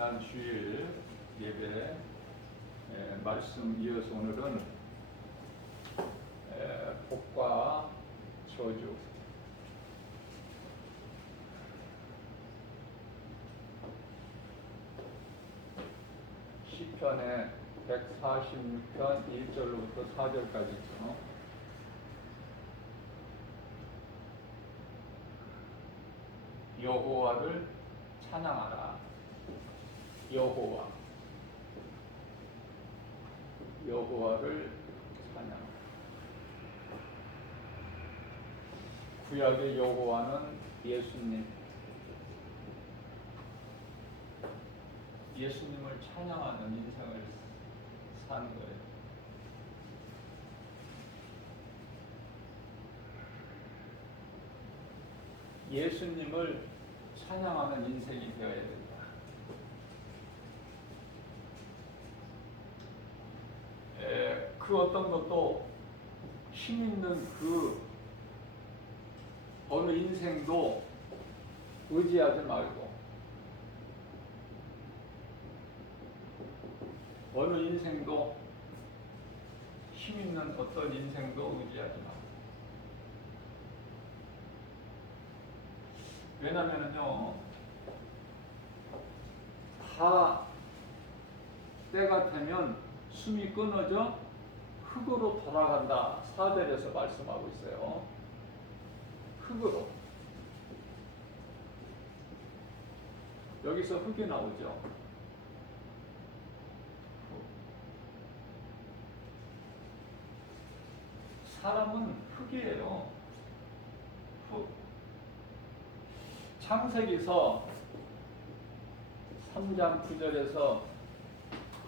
지난 주일 예배 말씀 이어서 오늘은 복과 저주 시편의 146편 1절로부터 4절까지 있죠. 여호와를 찬양하라. 여호와를 찬양하라. 구약의 여호와는 예수님을 찬양하는 인생을 사는 거예요. 예수님을 찬양하는 인생이 되어야 된다. 그 어떤 것도 힘 있는 그 어느 인생도 의지하지 말고, 어느 인생도 힘 있는 어떤 인생도 의지하지 말고. 왜냐면은요, 다 때가 되면 숨이 끊어져 흙으로 돌아간다. 사절에서 말씀하고 있어요. 흙으로. 여기서 흙이 나오죠. 사람은 흙이에요. 흙. 창세기서 3장 9절에서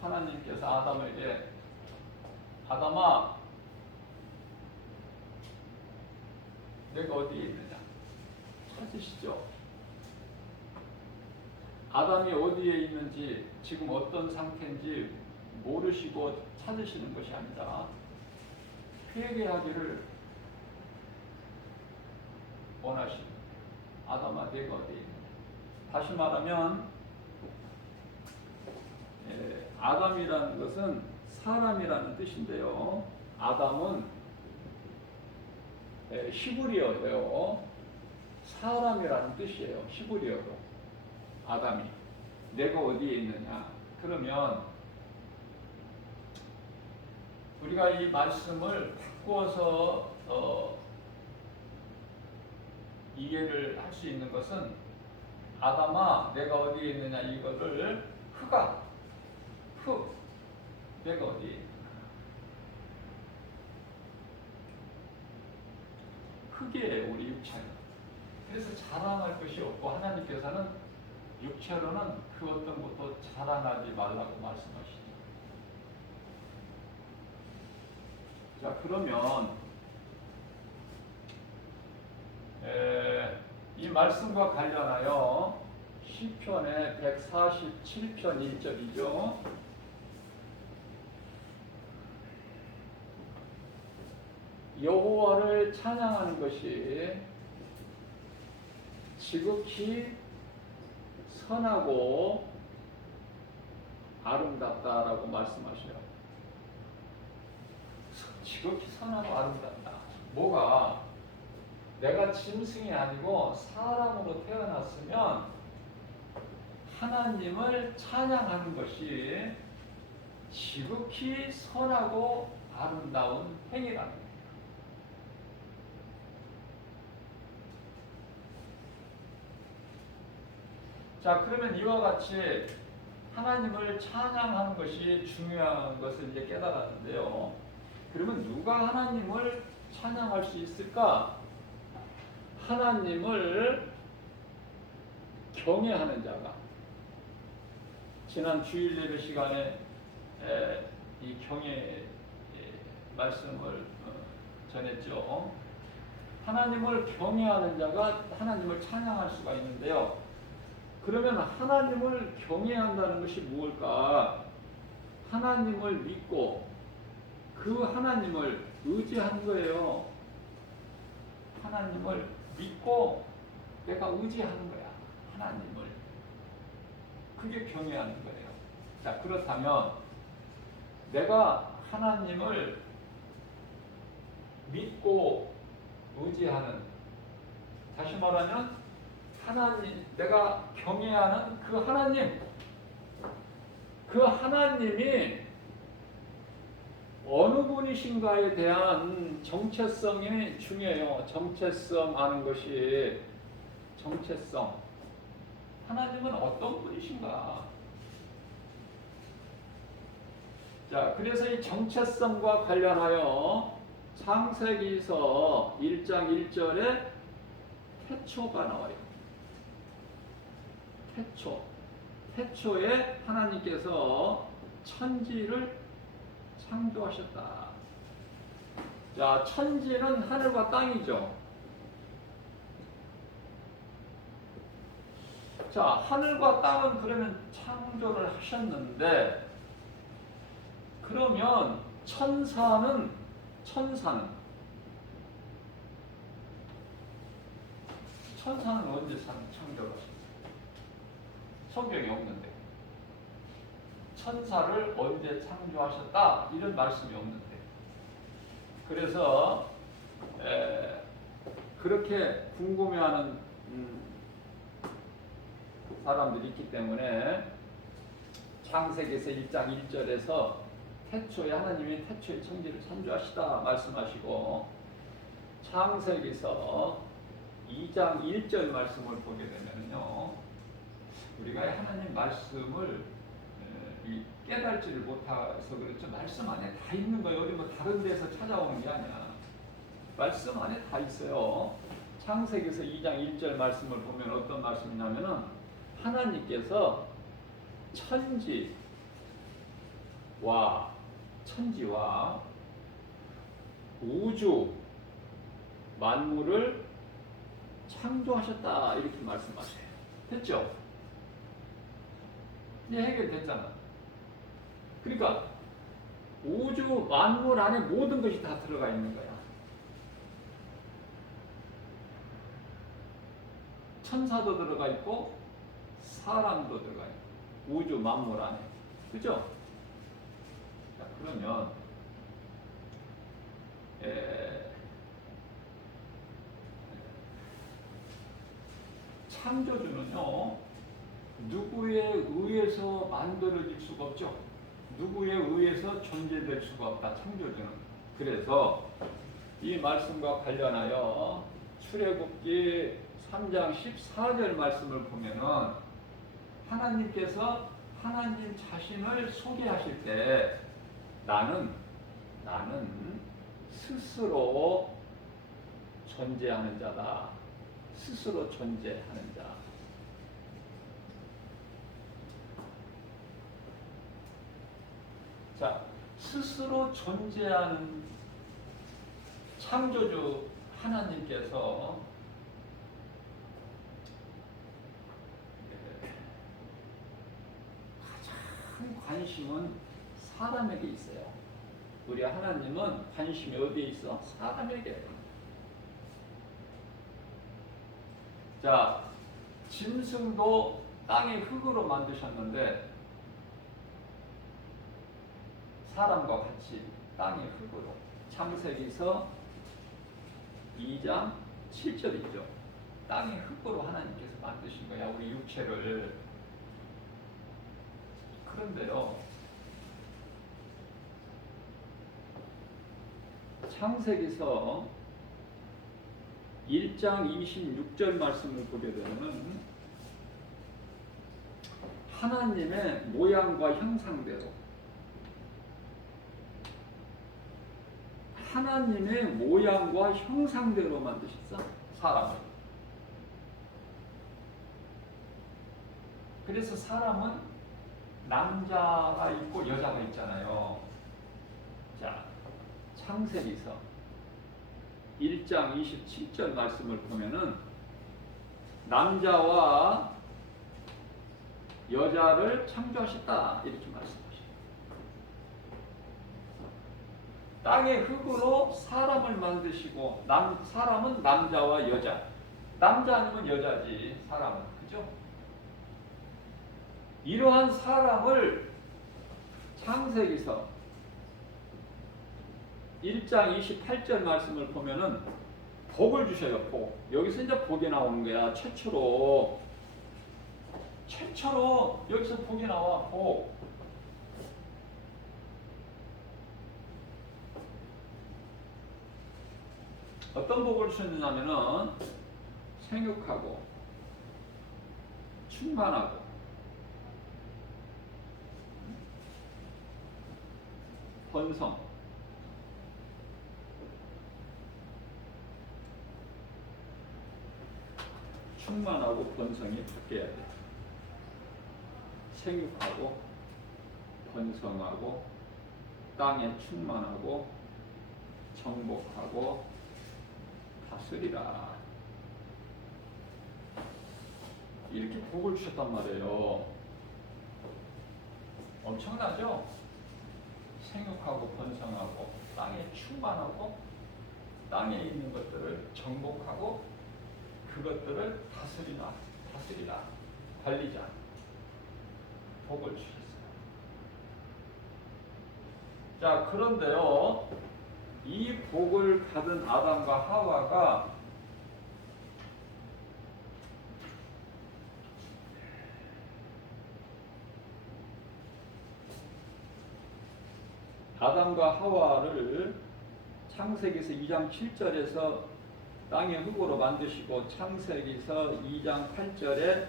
하나님께서 아담에게 아담아, 내가 어디에 있느냐 찾으시죠. 아담이 어디에 있는지, 지금 어떤 상태인지 모르시고 찾으시는 것이 아니라 회개하기를 원하십니다. 아담아, 내가 어디에 있느냐. 다시 말하면 아담이라는 것은 사람이라는 뜻인데요. 아담은 히브리어예요. 사람이라는 뜻이에요. 히브리어로. 아담이. 내가 어디에 있느냐. 그러면 우리가 이 말씀을 바꾸어서 이해를 할 수 있는 것은, 아담아 내가 어디에 있느냐, 이거를 흙, 내가 어디에 있느냐. 흙이에요, 우리 육체는. 그래서 자랑할 것이 없고, 하나님께서는 육체로는 그 어떤 것도 자랑하지 말라고 말씀하시죠. 자, 그러면 이 말씀과 관련하여 시편의 147편 1절이죠. 여호와를 찬양하는 것이 지극히 선하고 아름답다라고 말씀하셔요. 지극히 선하고 아름답다. 뭐가? 내가 짐승이 아니고 사람으로 태어났으면 하나님을 찬양하는 것이 지극히 선하고 아름다운 행위라는 거예요. 자, 그러면 이와 같이 하나님을 찬양하는 것이 중요한 것을 이제 깨달았는데요. 그러면 누가 하나님을 찬양할 수 있을까? 하나님을 경외하는 자가. 지난 주일 예배 시간에 이 경외 말씀을 전했죠. 하나님을 경외하는 자가 하나님을 찬양할 수가 있는데요. 그러면 하나님을 경외한다는 것이 무엇일까? 하나님을 믿고 그 하나님을 의지하는 거예요. 하나님을 믿고 내가 의지하는 거야. 하나님을. 그게 경외하는 거예요. 자, 그렇다면 내가 하나님을 믿고 의지하는, 다시 말하면 하나님, 내가 경외하는 그 하나님, 그 하나님이 어느 분이신가에 대한 정체성이 중요해요. 정체성 아는 것이, 정체성. 하나님은 어떤 분이신가? 자, 그래서 이 정체성과 관련하여 창세기서 1장 1절에 태초가 나와요. 태초. 태초에 하나님께서 천지를 창조하셨다. 자, 천지는 하늘과 땅이죠. 자, 하늘과 땅은 그러면 창조를 하셨는데, 그러면 천사는 언제 창조를 하셨어요? 성경에 없는데. 천사를 언제 창조하셨다? 이런 말씀이 없는데. 그래서 그렇게 궁금해하는 사람들이 있기 때문에 창세기에서 1장 1절에서 태초에 하나님이 태초에 천지를 창조하시다 말씀하시고, 창세기서 2장 1절 말씀을 보게 되면요, 우리가 하나님 말씀을 깨달지를 못해서 그렇죠. 말씀 안에 다 있는 거예요. 우리 뭐 다른 데서 찾아오는 게 아니야. 말씀 안에 다 있어요. 창세기에서 2장 1절 말씀을 보면 어떤 말씀이냐면은, 하나님께서 천지와 우주 만물을 창조하셨다 이렇게 말씀하세요. 됐죠? 이제 해결됐잖아. 그러니까 우주 만물 안에 모든 것이 다 들어가 있는 거야. 천사도 들어가 있고 사람도 들어가 있고 우주 만물 안에. 그죠? 자, 그러면 창조주는요, 누구에 의해서 만들어질 수가 없죠. 누구에 의해서 존재될 수가 없다. 창조주는. 그래서 이 말씀과 관련하여 출애굽기 3장 14절 말씀을 보면은, 하나님께서 하나님 자신을 소개하실 때 나는 스스로 존재하는 자다. 스스로 존재하는 자. 자, 스스로 존재하는 창조주 하나님께서 가장 관심은 사람에게 있어요. 우리 하나님은 관심이 어디에 있어? 사람에게. 자, 짐승도 땅의 흙으로 만드셨는데 사람과 같이 땅의 흙으로. 창세기서 2장 7절이죠. 땅의 흙으로 하나님께서 만드신 거야, 우리 육체를. 그런데요, 창세기서 1장 26절 말씀을 보게 되면, 하나님의 모양과 형상대로, 하나님의 모양과 형상대로 만드셨어, 사람을. 그래서 사람은 남자가 있고 여자가 있잖아요. 자, 창세기서 1장 27절 말씀을 보면은, 남자와 여자를 창조하셨다 이렇게 말씀하십니다. 땅의 흙으로 사람을 만드시고, 사람은 남자와 여자. 남자 아니면 여자지, 사람은. 그죠? 이러한 사람을 창세기서 1장 28절 말씀을 보면은 복을 주셔요. 복. 여기서 이제 복이 나오는 거야. 최초로 여기서 복이 나와. 복. 어떤 복을 주셨느냐면은 생육하고 충만하고 번성, 충만하고 번성이 바뀌어야 돼. 생육하고 번성하고 땅에 충만하고 정복하고 다스리라. 이렇게 복을 주셨단 말이에요. 엄청나죠? 생육하고 번성하고 땅에 충만하고 땅에 있는 것들을 정복하고 그것들을 다스리라. 관리자. 복을 주셨어요. 자, 그런데요, 이 복을 받은 아담과 하와가 아담과 하와를 창세기서 2장 7절에서 땅의 흙으로 만드시고 창세기서 2장 8절에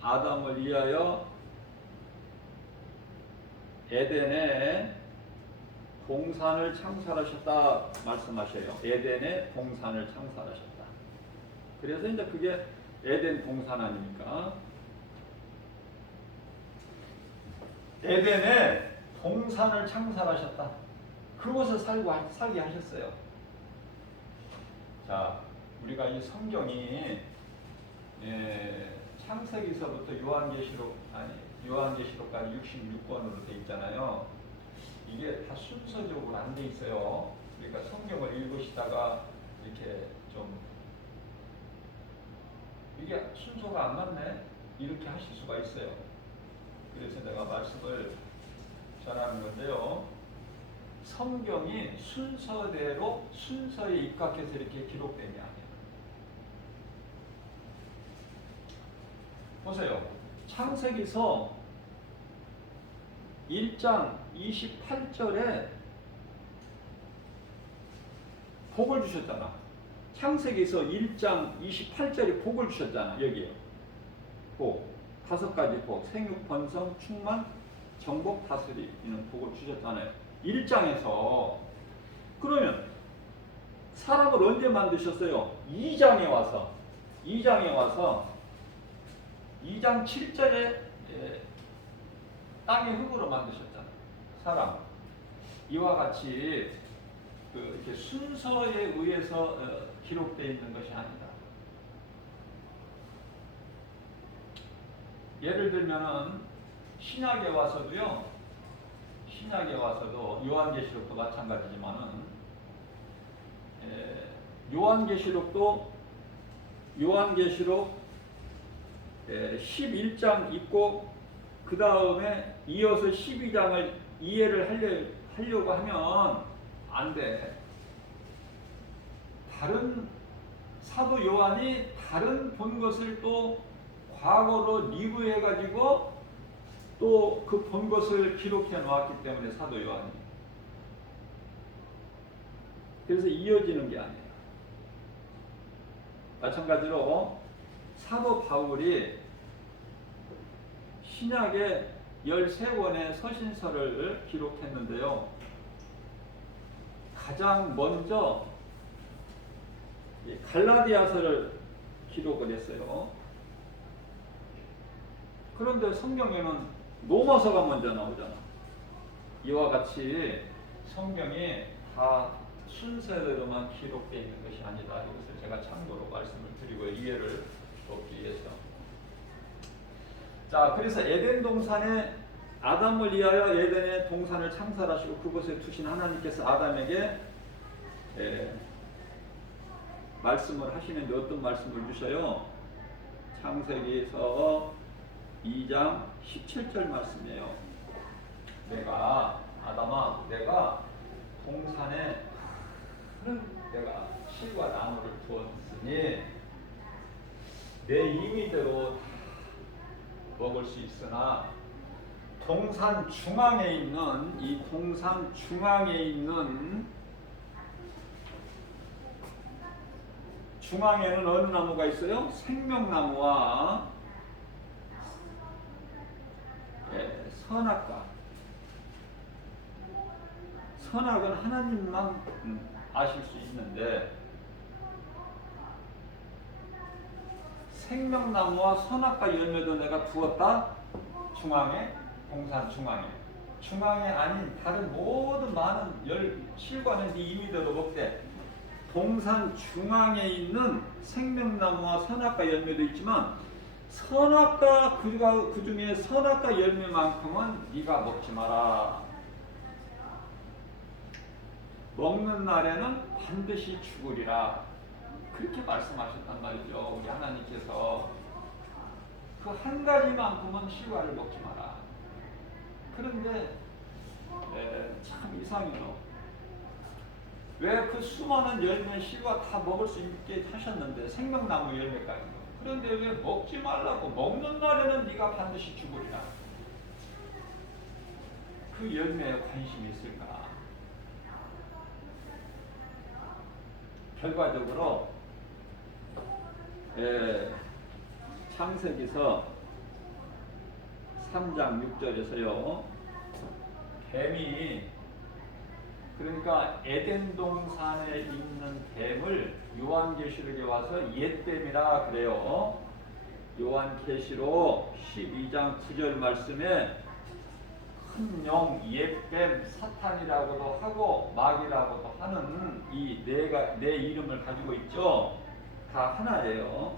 아담을 위하여 에덴에 동산을 창설하셨다 말씀하셔요. 에덴에 동산을 창설하셨다. 그래서 이제 그게 에덴 동산 아닙니까? 에덴에 동산을 창설하셨다. 그곳에 살게 하셨어요. 자, 우리가 이 성경이 창세기서부터 요한계시록까지 66권으로 돼 있잖아요. 이게 다 순서적으로 안 돼 있어요. 그러니까 성경을 읽으시다가 이렇게 좀 이게 순서가 안 맞네 이렇게 하실 수가 있어요. 그래서 내가 말씀을 전하는 건데요. 성경이 순서대로 순서에 입각해서 이렇게 기록된 게 아니에요. 보세요. 창세기서 1장 28절에 복을 주셨잖아. 창세기서 1장 28절에 복을 주셨잖아. 여기에 복, 5가지 복, 생육, 번성, 충만, 정복, 다스리는 복을 주셨잖아요. 1장에서. 그러면 사람을 언제 만드셨어요? 2장에 와서 2장 7절에 땅의 흙으로 만드셨잖아요. 사람. 이와 같이 이렇게 순서에 의해서 기록되어 있는 것이 아니다. 예를 들면은 신약에 와서도 요한계시록도 마찬가지지만은 요한계시록 11장 있고 그 다음에 이어서 12장을 이해를 하려고 하면 안 돼. 다른 사도 요한이 다른 본 것을 또 과거로 리뷰해 가지고 또 그 본 것을 기록해 놓았기 때문에 사도 요한이. 그래서 이어지는 게 아니에요. 마찬가지로 사도 바울이 신약에 13권의 서신서를 기록했는데요. 가장 먼저 갈라디아서를 기록을 했어요. 그런데 성경에는 로마서가 먼저 나오잖아. 이와 같이 성경이 다 순서대로만 기록되어 있는 것이 아니다. 이것을 제가 참고로 말씀을 드리고 이해를 돕기 위해서. 자, 그래서 에덴 동산에 아담을 위하여 에덴의 동산을 창설하시고 그곳에 두신 하나님께서 아담에게 말씀을 하시는데 어떤 말씀을 주셔요? 창세기서 2장 17절 말씀이에요. 내가 아담아 내가 동산에 큰 내가 실과 나무를 두었으니 내 임의대로 먹을 수 있으나 동산 중앙에 있는 이 동산 중앙에 있는 중앙에는 어느 나무가 있어요? 생명나무와 선악과. 선악은 하나님만 아실 수 있는데 생명나무와 선악과 열매도 내가 두었다. 중앙에, 동산 중앙에 아닌 다른 모든 많은 실과는 네 임의대로 먹되 동산 중앙에 있는 생명나무와 선악과 열매도 있지만 선악과 그 중에 선악과 열매만큼은 네가 먹지 마라. 먹는 날에는 반드시 죽으리라. 그렇게 말씀하셨단 말이죠. 우리 하나님께서 그 한 가지만큼은 실과를 먹지 마라. 그런데 참 이상해요. 왜 그 수많은 열매 실과 다 먹을 수 있게 하셨는데 생명나무 열매까지. 그런데 왜 먹지 말라고 먹는 날에는 네가 반드시 죽으리라. 그 열매에 관심이 있을까? 결과적으로 창세기서 3장 6절에서요. 뱀이 그러니까 에덴 동산에 있는 뱀을 요한계시록에 와서 옛뱀이라 그래요. 요한계시록 12장 9절 말씀에 큰 영, 옛뱀, 사탄이라고도 하고 마귀라고도 하는 이 네 이름을 가지고 있죠. 다 하나예요.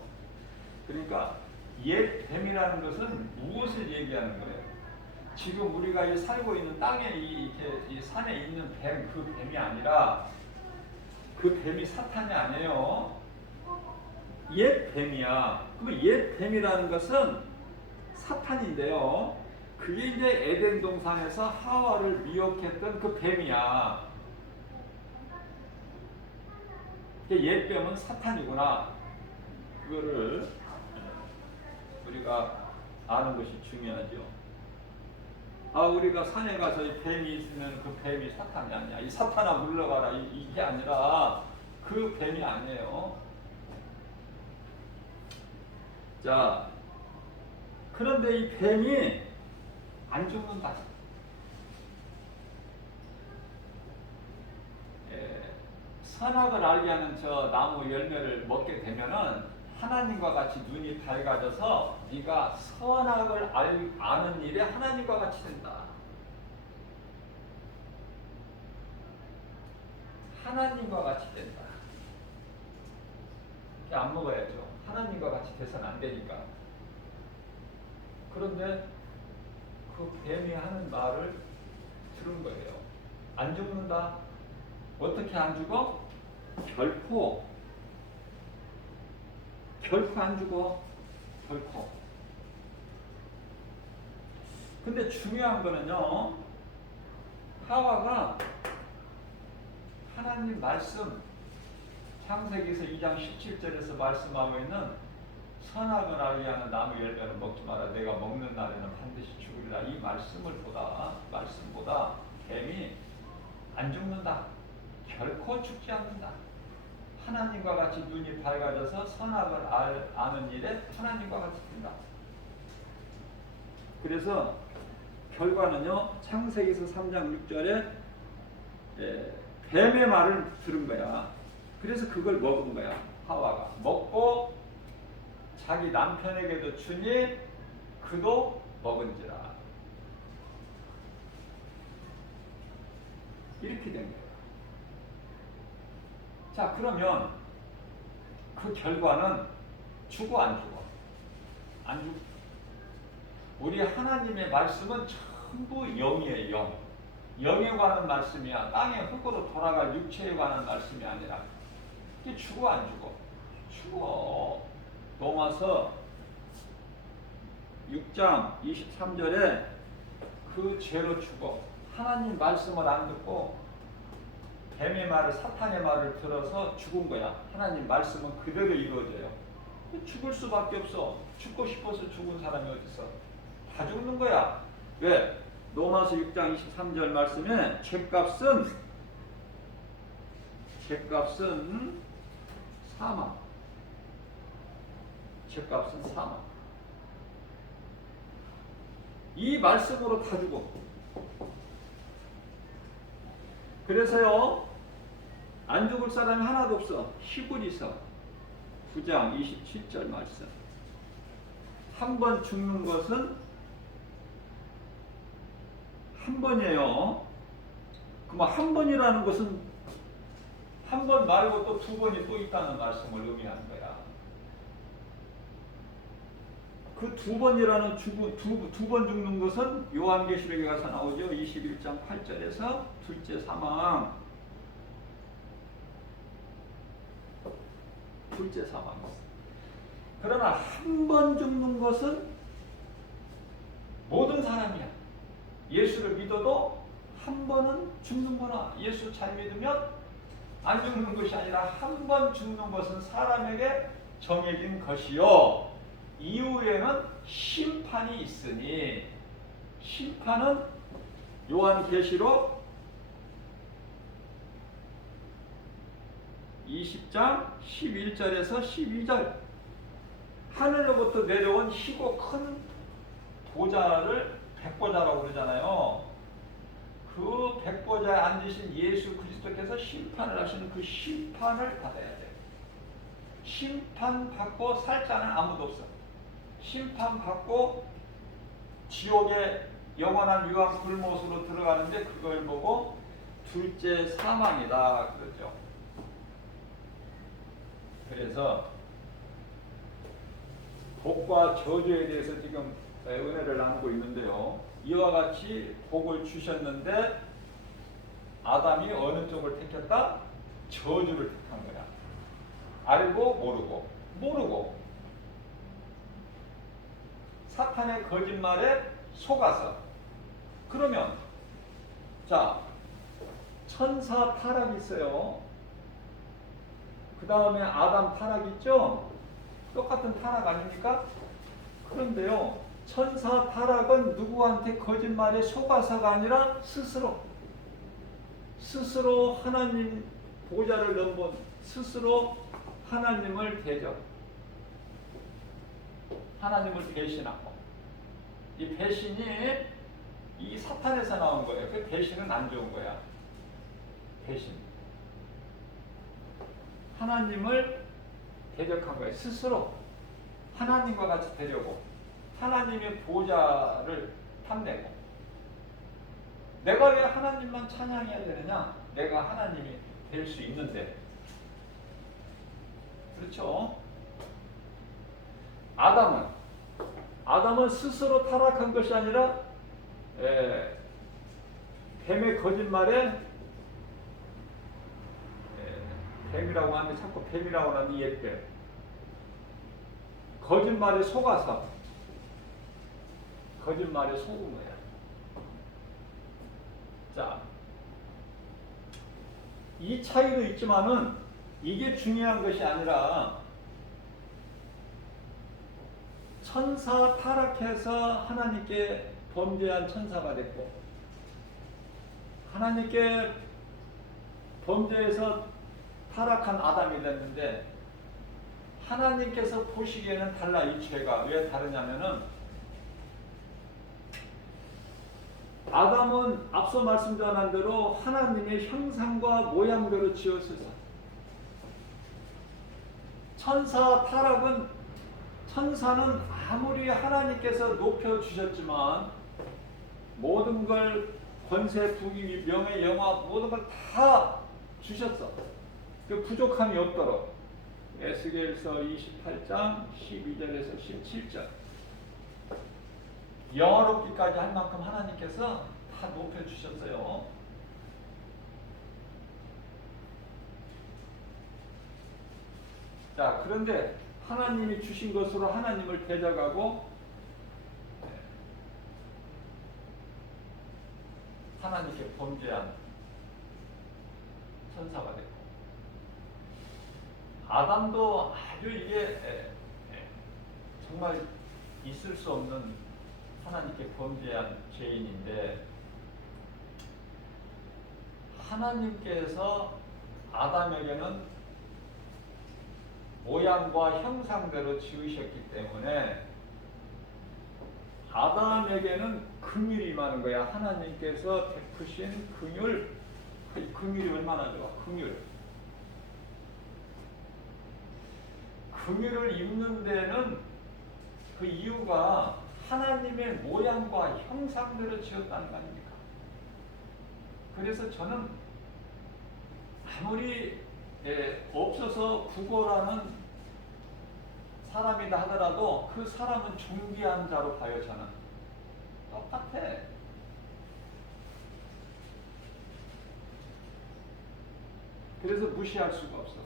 그러니까 옛뱀이라는 것은 무엇을 얘기하는 거예요? 지금 우리가 이 살고 있는 땅에 이 산에 있는 뱀, 그 뱀이 아니라 그 뱀이 사탄이 아니에요. 옛 뱀이야. 그럼 옛 뱀이라는 것은 사탄인데요. 그게 이제 에덴 동산에서 하와를 미혹했던 그 뱀이야. 옛 뱀은 사탄이구나. 그거를 우리가 아는 것이 중요하죠. 우리가 산에 가서 이 뱀이 있으면 그 뱀이 사탄이 아니야. 이 사탄아 물러가라. 이게 아니라 그 뱀이 아니에요. 자, 그런데 이 뱀이 안 죽는다. 선악을 알게 하는 저 나무 열매를 먹게 되면은 하나님과 같이 눈이 밝아져서 네가 선악을 아는 일에 하나님과 같이 된다. 하나님과 같이 된다. 안 먹어야죠. 하나님과 같이 돼서는 안 되니까. 그런데 그 뱀이 하는 말을 들은 거예요. 안 죽는다. 어떻게 안 죽어? 결코 안 죽어. 결코. 근데 중요한 거는요. 하와가 하나님 말씀 창세기서 2장 17절에서 말씀하고 있는 선악을 알게 하는 나무 열매는 먹지 마라. 내가 먹는 날에는 반드시 죽으리라. 이 말씀보다 뱀이 안 죽는다. 결코 죽지 않는다. 하나님과 같이 눈이 밝아져서 선악을 아는 일에 하나님과 같이 된다. 그래서 결과는요. 창세기서 3장 6절에 뱀의 말을 들은 거야. 그래서 그걸 먹은 거야. 하와가. 먹고 자기 남편에게도 주니 그도 먹은지라. 이렇게 된 거예요. 자, 그러면 그 결과는 죽어 안 죽어? 안 죽어. 우리 하나님의 말씀은 전부 영이에요. 영. 영에 관한 말씀이야. 땅의 흙으로 돌아갈 육체에 관한 말씀이 아니라. 이게 죽어 안 죽어? 죽어. 로마서 6장 23절에 그 죄로 죽어 하나님 말씀을 안 듣고 뱀의 말을 사탄의 말을 들어서 죽은 거야. 하나님 말씀은 그대로 이루어져요. 죽을 수밖에 없어. 죽고 싶어서 죽은 사람이 어디 있어? 다 죽는 거야. 왜? 로마서 6장 23절 말씀에 죄값은 사망. 죄값은 사망. 이 말씀으로 다 죽어. 그래서요, 안 죽을 사람이 하나도 없어. 히브리서 9장 27절 말씀. 한 번 죽는 것은 한 번이에요. 그럼 한 번이라는 것은 한 번 말고 또 두 번이 또 있다는 말씀을 의미하는 거야. 그 두 번이라는 두 번 죽는 것은 요한계시록에 가서 나오죠. 21장 8절에서 둘째 사망. 둘째 사망. 그러나 한 번 죽는 것은 모든 사람이야. 예수를 믿어도 한 번은 죽는구나. 예수 잘 믿으면 안 죽는 것이 아니라 한 번 죽는 것은 사람에게 정해진 것이요. 이후에는 심판이 있으니, 심판은 요한계시록 20장 11절에서 12절. 하늘로부터 내려온 희고 큰 보좌를 백보좌라고 그러잖아요. 그 백보좌에 앉으신 예수 그리스도께서 심판을 하시는 그 심판을 받아야 돼요. 심판받고 살 자는 아무도 없어. 심판받고 지옥의 영원한 유황 불못으로 들어가는데 그걸 보고 둘째 사망이다 그러죠. 그래서 복과 저주에 대해서 지금 은혜를 나누고 있는데요. 이와 같이 복을 주셨는데 아담이 어느 쪽을 택했다? 저주를 택한 거야. 알고 모르고 사탄의 거짓말에 속아서. 그러면 자, 천사 타락이 있어요. 그 다음에 아담 타락 있죠? 똑같은 타락 아닙니까? 그런데요, 천사 타락은 누구한테 거짓말에 속아서가 아니라 스스로 하나님 보좌를 넘본, 스스로 하나님을 대적, 하나님을 배신하고. 이 배신이 이 사탄에서 나온 거예요. 그 배신은 안 좋은 거야. 배신. 하나님을 대적한 거예요. 스스로 하나님과 같이 되려고 하나님의 보좌를 탐내고. 내가 왜 하나님만 찬양해야 되느냐? 내가 하나님이 될 수 있는데. 그렇죠? 아담은 스스로 타락한 것이 아니라 뱀의 거짓말에, 뱀이라고 하는데 자꾸 뱀이라고 하는 이 옛뱀, 거짓말에 속아서 거짓말에 속은 거야. 자, 이 차이도 있지만은 이게 중요한 것이 아니라 천사 타락해서 하나님께 범죄한 천사가 됐고, 하나님께 범죄해서 타락한 아담이 됐는데, 하나님께서 보시기에는 달라. 이 죄가 왜 다르냐면은, 아담은 앞서 말씀드린 대로 하나님의 형상과 모양대로 지었어서, 천사는 아무리 하나님께서 높여주셨지만 모든 걸, 권세, 부귀, 명예, 영화 모든 걸 다 주셨어. 그 부족함이 없도록. 에스겔서 28장 12절에서 17절. 영화롭기까지 할 만큼 하나님께서 다 높여주셨어요. 자, 그런데 하나님이 주신 것으로 하나님을 대적하고 범죄한 천사가 됐고, 아담도 아주 이게 정말 있을 수 없는 하나님께 범죄한 죄인인데, 하나님께서 아담에게는 모양과 형상대로 지으셨기 때문에 아담에게는 긍휼이 임하는 거야. 하나님께서 베푸신 긍휼이 얼마나 좋아. 긍휼을 입는 데는 그 이유가 하나님의 모양과 형상대로 지었다는 거 아닙니까? 그래서 저는 아무리 없어서 구걸하는 사람이다 하더라도 그 사람은 존귀한 자로 봐요. 저는 똑같아. 그래서 무시할 수가 없어.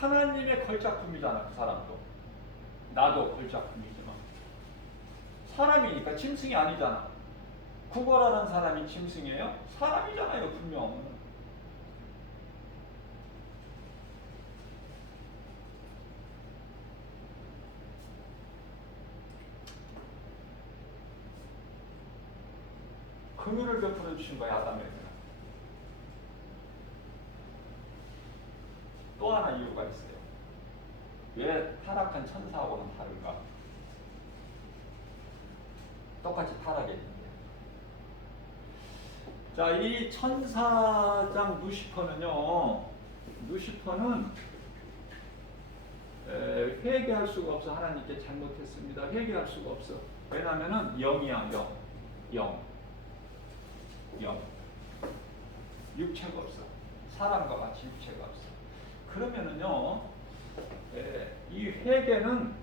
하나님의 걸작품이잖아. 그 사람도 나도 걸작품이지만 사람이니까 짐승이 아니잖아. 구걸하는 사람이 짐승이에요? 사람이잖아요. 분명. 긍휼을 베풀어 주신 거야. 아담에게는. 또 하나 이유가 있어요. 왜 타락한 천사하고는 다른가? 똑같이 타락했는데. 자, 이 천사장 루시퍼는 회개할 수가 없어. 하나님께 잘못했습니다. 회개할 수가 없어. 왜냐하면은 영이야. 영. 육체가 없어. 사람과 같이 육체가 없어. 그러면은요, 이 회개는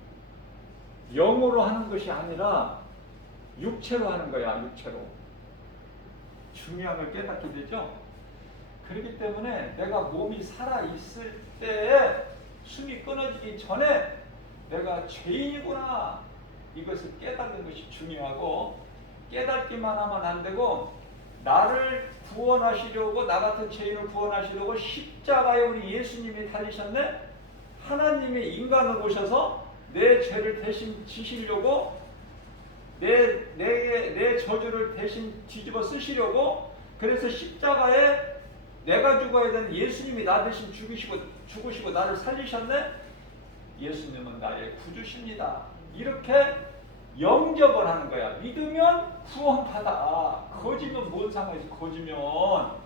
영으로 하는 것이 아니라 육체로 하는 거야. 육체로. 중요한 걸 깨닫게 되죠. 그렇기 때문에 내가 몸이 살아있을 때에 숨이 끊어지기 전에 내가 죄인이구나, 이것을 깨닫는 것이 중요하고, 깨닫기만 하면 안 되고, 나를 구원하시려고, 나 같은 죄인을 구원하시려고 십자가에 우리 예수님이 달리셨네. 하나님이 인간을 오셔서 내 죄를 대신 지시려고, 내 저주를 대신 뒤집어 쓰시려고, 그래서 십자가에 내가 죽어야 되는 예수님이 나 대신 죽으시고 나를 살리셨네. 예수님은 나의 구주십니다. 이렇게 영접을 하는 거야. 믿으면 구원받아. 거지면 뭔 상관이지. 거지면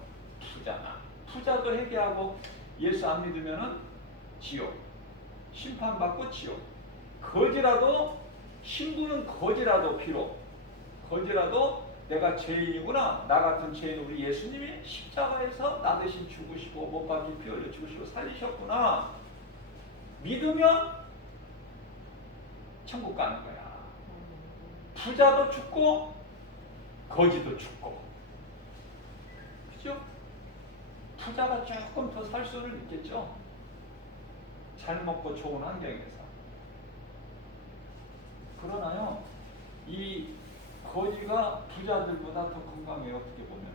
부자나. 부자도 회개하고 예수 안 믿으면은 지옥. 심판받고 지옥. 거지라도, 신부는 거지라도 비록 거지라도 내가 죄인이구나. 나 같은 죄인 우리 예수님이 십자가에서 나 대신 죽으시고 못 박혀 피 흘려 죽으시고 살리셨구나. 믿으면 천국 가는 거야. 부자도 죽고 거지도 죽고. 그죠? 부자가 조금 더 살 수는 있겠죠. 잘 먹고 좋은 환경에서. 그러나요, 이 거지가 부자들보다 더 건강해요. 어떻게 보면은.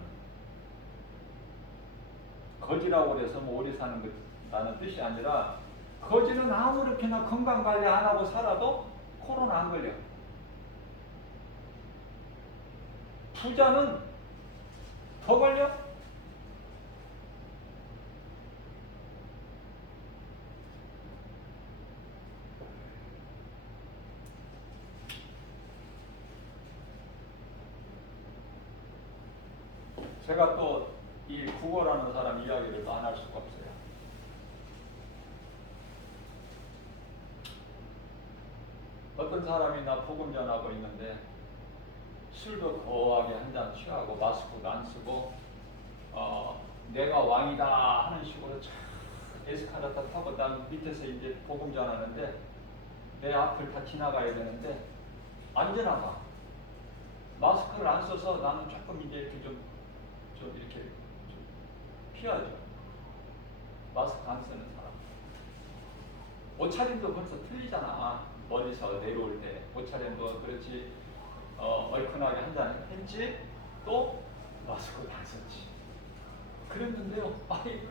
거지라고 그래서 뭐 오래 사는 것라는 뜻이 아니라, 거지는 아무렇게나 건강 관리 안 하고 살아도 코로나 안 걸려. 부자는 더 걸려? 제가 또 이 구걸하는 사람 이야기를 안 할 수가 없어요. 어떤 사람이 나 복음 전하고 있는데 술도 거하게 한 잔 취하고 마스크도 안 쓰고 내가 왕이다 하는 식으로 참 에스카레이터 타고 난 밑에서 이제 복음 전하는데 내 앞을 다 지나가야 되는데 안 지나가. 마스크를 안 써서 나는 조금 이제 이렇게 좀 이렇게 좀 피하죠. 마스크 안 쓰는 사람. 옷차림도 벌써 틀리잖아. 멀리서 내려올 때 옷차림도 그렇지 얼큰하게 한 잔 했지. 또 마스크를 안 썼지. 그랬는데요. 아니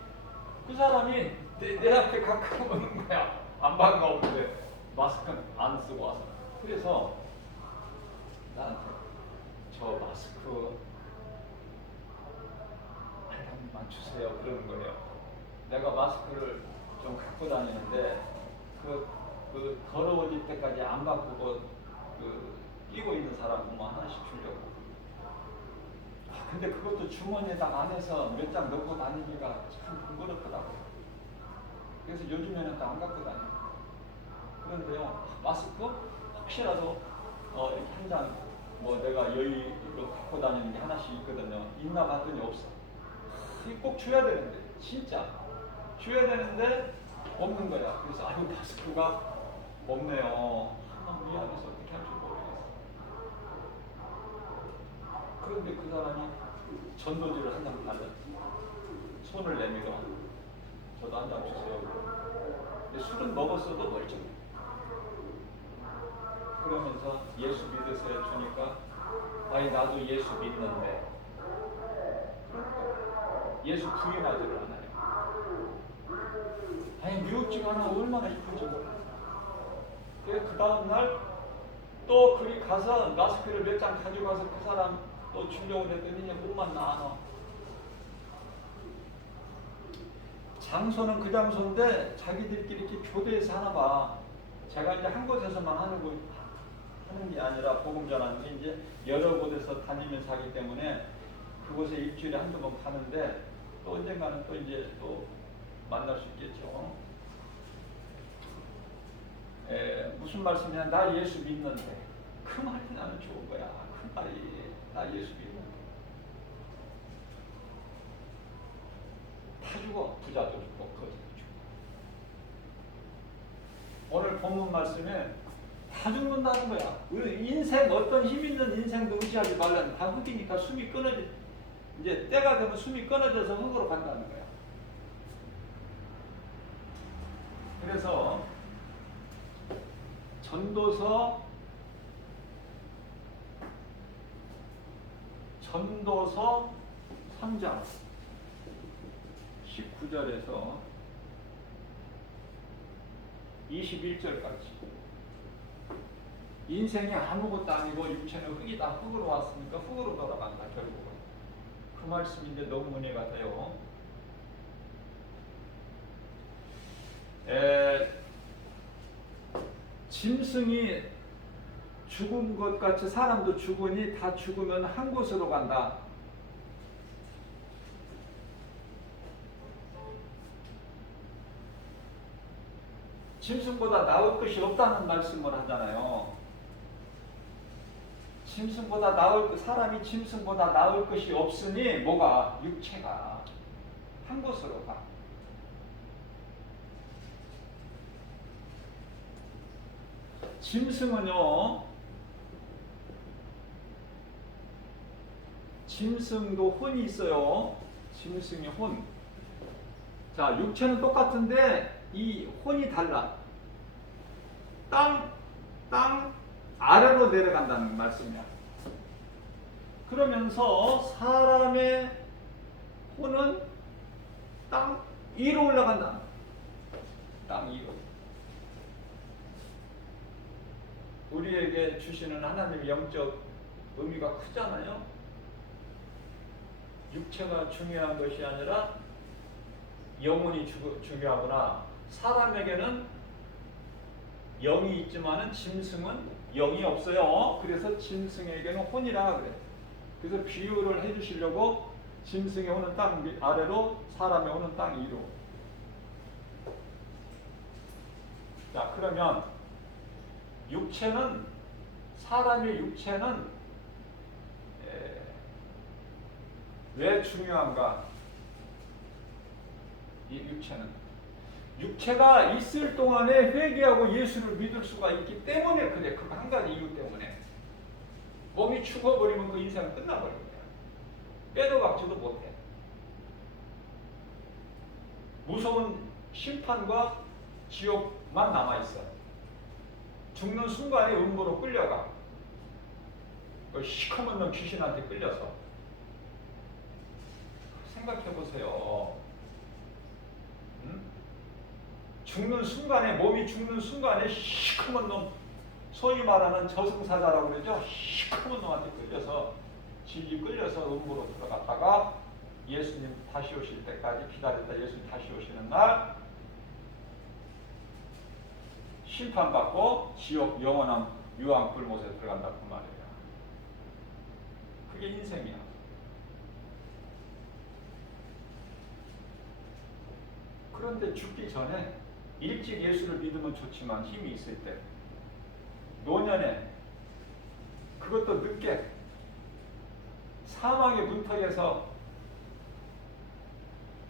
그 사람이 내 앞에 가까이 오는 거야. 안 반가운데 마스크는 안 쓰고 와서. 그래서 나한테 저 마스크 한 장만 주세요 그러는 거예요. 내가 마스크를 좀 갖고 다니는데 그 더러워질 때까지 안 바꾸고 끼고 있는 사람 보면 하나씩 주려고. 근데 그것도 주머니에다 안에서 몇 장 넣고 다니기가 참 번거롭더라고요. 그래서 요즘에는 또 안 갖고 다녀요. 그런데요, 마스크 혹시라도 이렇게 한 장 뭐 내가 여의로 갖고 다니는 게 하나씩 있거든요. 있나 봤더니 없어. 꼭 줘야 되는데 진짜 줘야 되는데 없는 거야. 그래서 아유 마스크가 없네요. 참 미안해서 어떻게 할지 모르겠어. 그런데 그 사람이 전도지를 한 장 달라. 손을 내밀어. 저도 한 장 주세요. 근데 술은 먹었어도 멀쩡해. 그러면서 예수 믿으세요 주니까 아니 나도 예수 믿는데 그러니까 예수 부인하지를 않아요. 아니 미역지가 하나 얼마나 이쁜지 몰라. 그 다음날 또 그리 가서 마스크를 몇 장 가져가서 그 사람 또 주려고 했더니 몸만 나눠. 장소는 그 장소인데 자기들끼리 이렇게 교대해서 하나 봐. 제가 이제 한 곳에서만 하는 게 아니라 복음 전하는 게 이제 여러 곳에서 다니면서 하기 때문에 그곳에 일주일에 한두 번 가는데 또 언젠가는 또 이제 또 만날 수 있겠죠. 무슨 말씀이냐? 나 예수 믿는데. 그 말이 나는 좋은 거야. 그 말이 나 예수 믿는데. 다 죽어. 부자도 죽고 거지도 죽고. 오늘 본문 말씀에 다 죽는다는 거야. 인생 어떤 힘 있는 인생도 의지하지 말라는. 다 흙이니까 숨이 끊어져. 이제 때가 되면 숨이 끊어져서 흙으로 간다는 거야. 그래서 전도서 3장 19절에서 21절까지 인생이 아무것도 아니고 육체는 흙이다. 흙으로 왔으니까 흙으로 돌아간다. 결국은 그 말씀인데 너무 은혜가 돼요. 짐승이 죽은 것 같이 사람도 죽으니 다 죽으면 한 곳으로 간다. 짐승보다 나을 것이 없다는 말씀을 하잖아요. 사람이 짐승보다 나을 것이 없으니 뭐가? 육체가 한 곳으로 가. 짐승도 혼이 있어요. 짐승의 혼. 자, 육체는 똑같은데 이 혼이 달라. 땅 아래로 내려간다는 말씀이야. 그러면서 사람의 혼은 땅 위로 올라간다. 땅 위로. 우리에게 주시는 하나님의 영적 의미가 크잖아요. 육체가 중요한 것이 아니라 영혼이 중요하구나. 사람에게는 영이 있지만은 짐승은 영이 없어요. 그래서 짐승에게는 혼이라 그래. 그래서 비유를 해주시려고 짐승의 혼은 땅 아래로, 사람의 혼은 땅 위로. 자, 그러면 사람의 육체는 왜 중요한가? 이 육체가 있을 동안에 회개하고 예수를 믿을 수가 있기 때문에 그래. 그 한 가지 이유 때문에. 몸이 죽어버리면 그 인생은 끝나버린 거야. 빼도 박지도 못해. 무서운 심판과 지옥만 남아있어. 죽는 순간에 음부로 끌려가. 그 시커먼 놈 귀신한테 끌려서. 생각해 보세요. 응? 죽는 순간에, 몸이 죽는 순간에 시커먼 놈, 소위 말하는 저승사자라고 그러죠. 시커먼 놈한테 끌려서, 질이 끌려서 음부로 들어갔다가 예수님 다시 오실 때까지 기다렸다 예수님 다시 오시는 날 심판받고 지옥 영원한 유황불못에 들어간다고 말이에요. 그게 인생이야. 그런데 죽기 전에 일찍 예수를 믿으면 좋지만 힘이 있을 때, 노년에, 그것도 늦게 사망의 문턱에서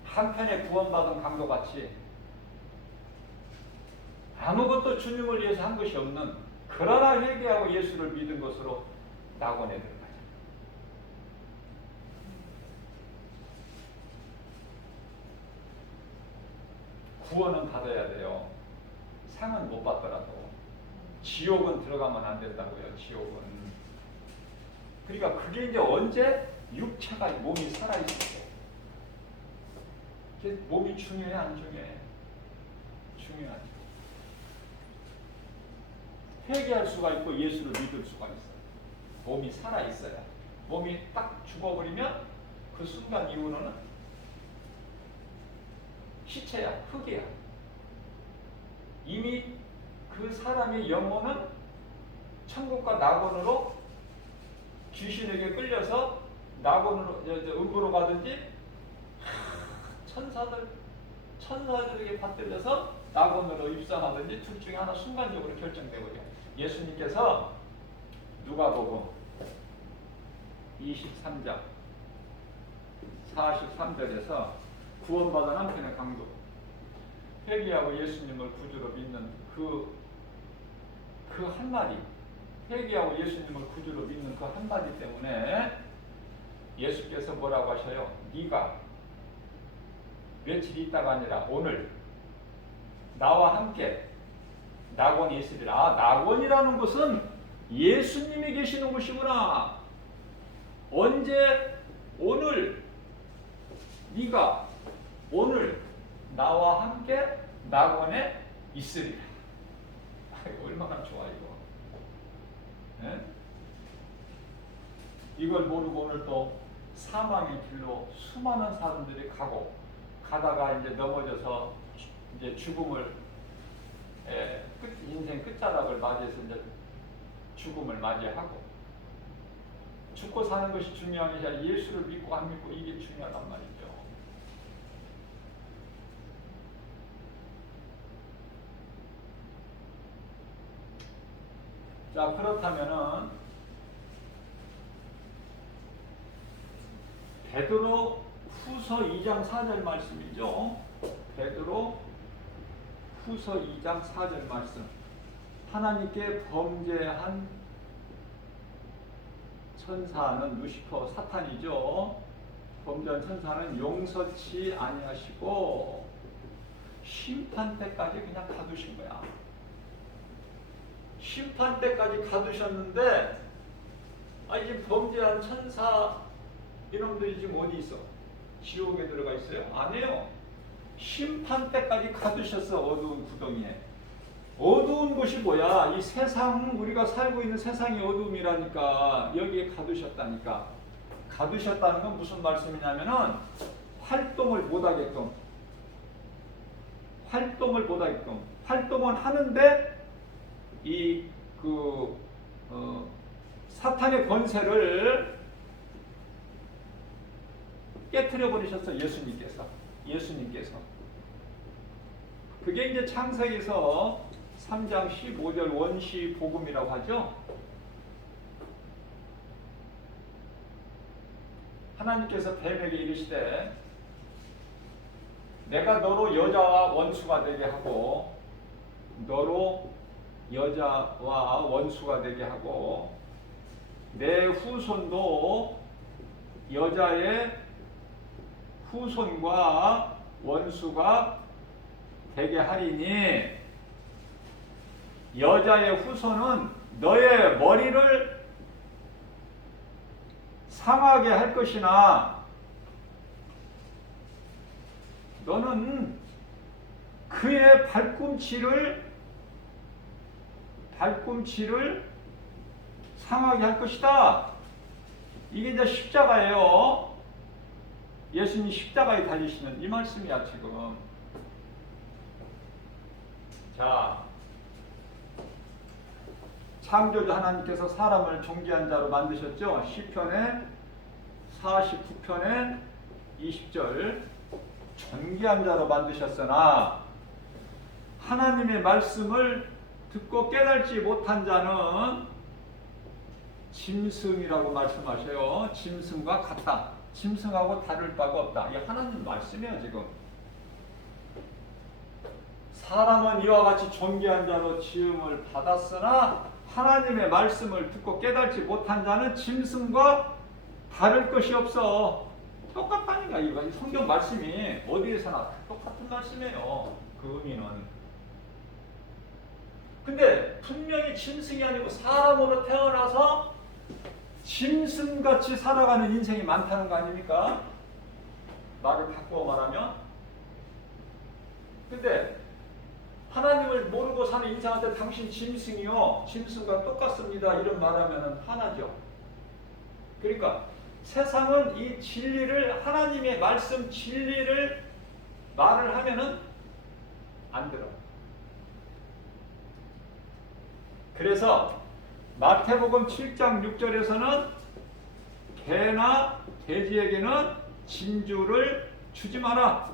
한편에 구원받은 강도같이 아무것도 주님을 위해서 한 것이 없는, 그러나 회개하고 예수를 믿은 것으로 낙원에 들어가죠. 구원은 받아야 돼요. 상은 못 받더라도. 지옥은 들어가면 안 된다고요. 지옥은. 그러니까 그게 이제 언제? 육체가, 몸이 살아있을 때. 몸이 중요해, 안 중요해? 중요하죠. 회개할 수가 있고 예수를 믿을 수가 있어요. 몸이 살아있어야. 몸이 딱 죽어버리면 그 순간 이후로는 시체야, 흙이야. 이미 그 사람의 영혼은 천국과 낙원으로, 귀신에게 끌려서 낙원으로, 음부로 가든지 천사들에게 받들려서 낙원으로 입성하든지 둘 중에 하나 순간적으로 결정되거든요. 예수님께서 누가복음 23장 43절에서 구원받은 한편의 강도, 회개하고 예수님을 구주로 믿는 그 한마디, 회개하고 예수님을 구주로 믿는 그 한마디 때문에 예수께서 뭐라고 하셔요? 네가 며칠 있다가 아니라 오늘 나와 함께 낙원에 있으리라. 아, 낙원이라는 것은 예수님이 계시는 곳이구나. 언제? 오늘. 네가 오늘 나와 함께 낙원에 있으리라. 얼마나 좋아 이거. 네? 이걸 모르고 오늘 또 사망의 길로 수많은 사람들이 가다가 이제 넘어져서 이제 죽음을, 인생 끝자락을 맞이해서 이제 죽음을 맞이하고, 죽고 사는 것이 중요한 게 아니라 예수를 믿고 안 믿고 이게 중요하단 말이죠. 자, 그렇다면은 베드로 후서 2장 4절 말씀이죠. 베드로 후서 2장 4절 말씀. 하나님께 범죄한 천사는 루시퍼, 사탄이죠. 범죄한 천사는 용서치 아니하시고 심판 때까지 그냥 가두신 거야. 심판 때까지 가두셨는데, 이제 범죄한 천사 이놈들이 지금 어디 있어? 지옥에 들어가 있어요? 아니에요. 심판 때까지 가두셨어. 어두운 구덩이에. 어두운 곳이 뭐야? 이 세상, 우리가 살고 있는 세상이 어두움이라니까. 여기에 가두셨다니까. 가두셨다는 건 무슨 말씀이냐면은 활동을 못하게끔. 활동은 하는데 사탄의 권세를 깨트려 버리셨어. 예수님께서. 그게 이제 창세기서 3장 15절 원시 복음이라고 하죠. 하나님께서 뱀에게 이르시되 내가 너로 여자와 원수가 되게 하고, 내 후손도 여자의 후손과 원수가 되게 하리니, 여자의 후손은 너의 머리를 상하게 할 것이나 너는 그의 발꿈치를 상하게 할 것이다. 이게 이제 십자가예요. 예수님이 십자가에 달리시는 이 말씀이야 지금. 자, 창조주 하나님께서 사람을 존귀한 자로 만드셨죠. 시편의 49편의 20절 존귀한 자로 만드셨으나 하나님의 말씀을 듣고 깨달지 못한 자는 짐승이라고 말씀하셔요. 짐승과 같다. 짐승하고 다를 바가 없다. 이게 하나님 말씀이에요 지금. 사람은 이와 같이 존귀한 자로 지음을 받았으나 하나님의 말씀을 듣고 깨달지 못한 자는 짐승과 다를 것이 없어. 똑같다니까. 이거 성경 말씀이 어디에서나 똑같은 말씀이에요. 그 의미는. 근데 분명히 짐승이 아니고 사람으로 태어나서 짐승같이 살아가는 인생이 많다는 거 아닙니까? 말을 바꾸어 말하면. 근데 하나님을 모르고 사는 인생한테 당신 짐승이요, 짐승과 똑같습니다, 이런 말하면 화나죠. 그러니까 세상은 이 진리를, 하나님의 말씀 진리를 말을 하면은 안 들어. 그래서 마태복음 7장 6절에서는 개나 돼지에게는 진주를 주지 마라.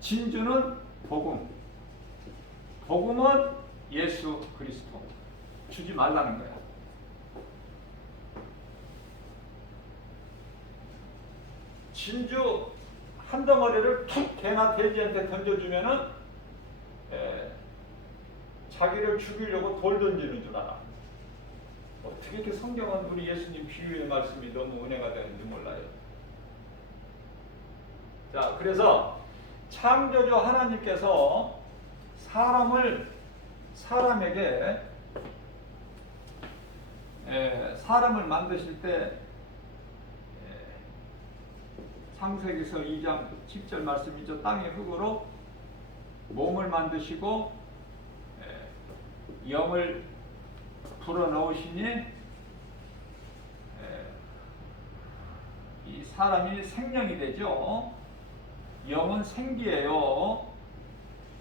진주는 복음. 복음은 예수 그리스도. 주지 말라는 거야. 진주 한 덩어리를 툭 개나 돼지한테 던져주면은 자기를 죽이려고 돌 던지는 줄 알아. 어떻게 이렇게 성경은 우리 예수님 비유의 말씀이 너무 은혜가 되는지 몰라요. 자, 그래서 창조주 하나님께서 사람을 만드실 때 창세기서 2장 10절 말씀이죠. 땅의 흙으로 몸을 만드시고 영을 불어넣으시니 이 사람이 생명이 되죠. 영은 생기예요.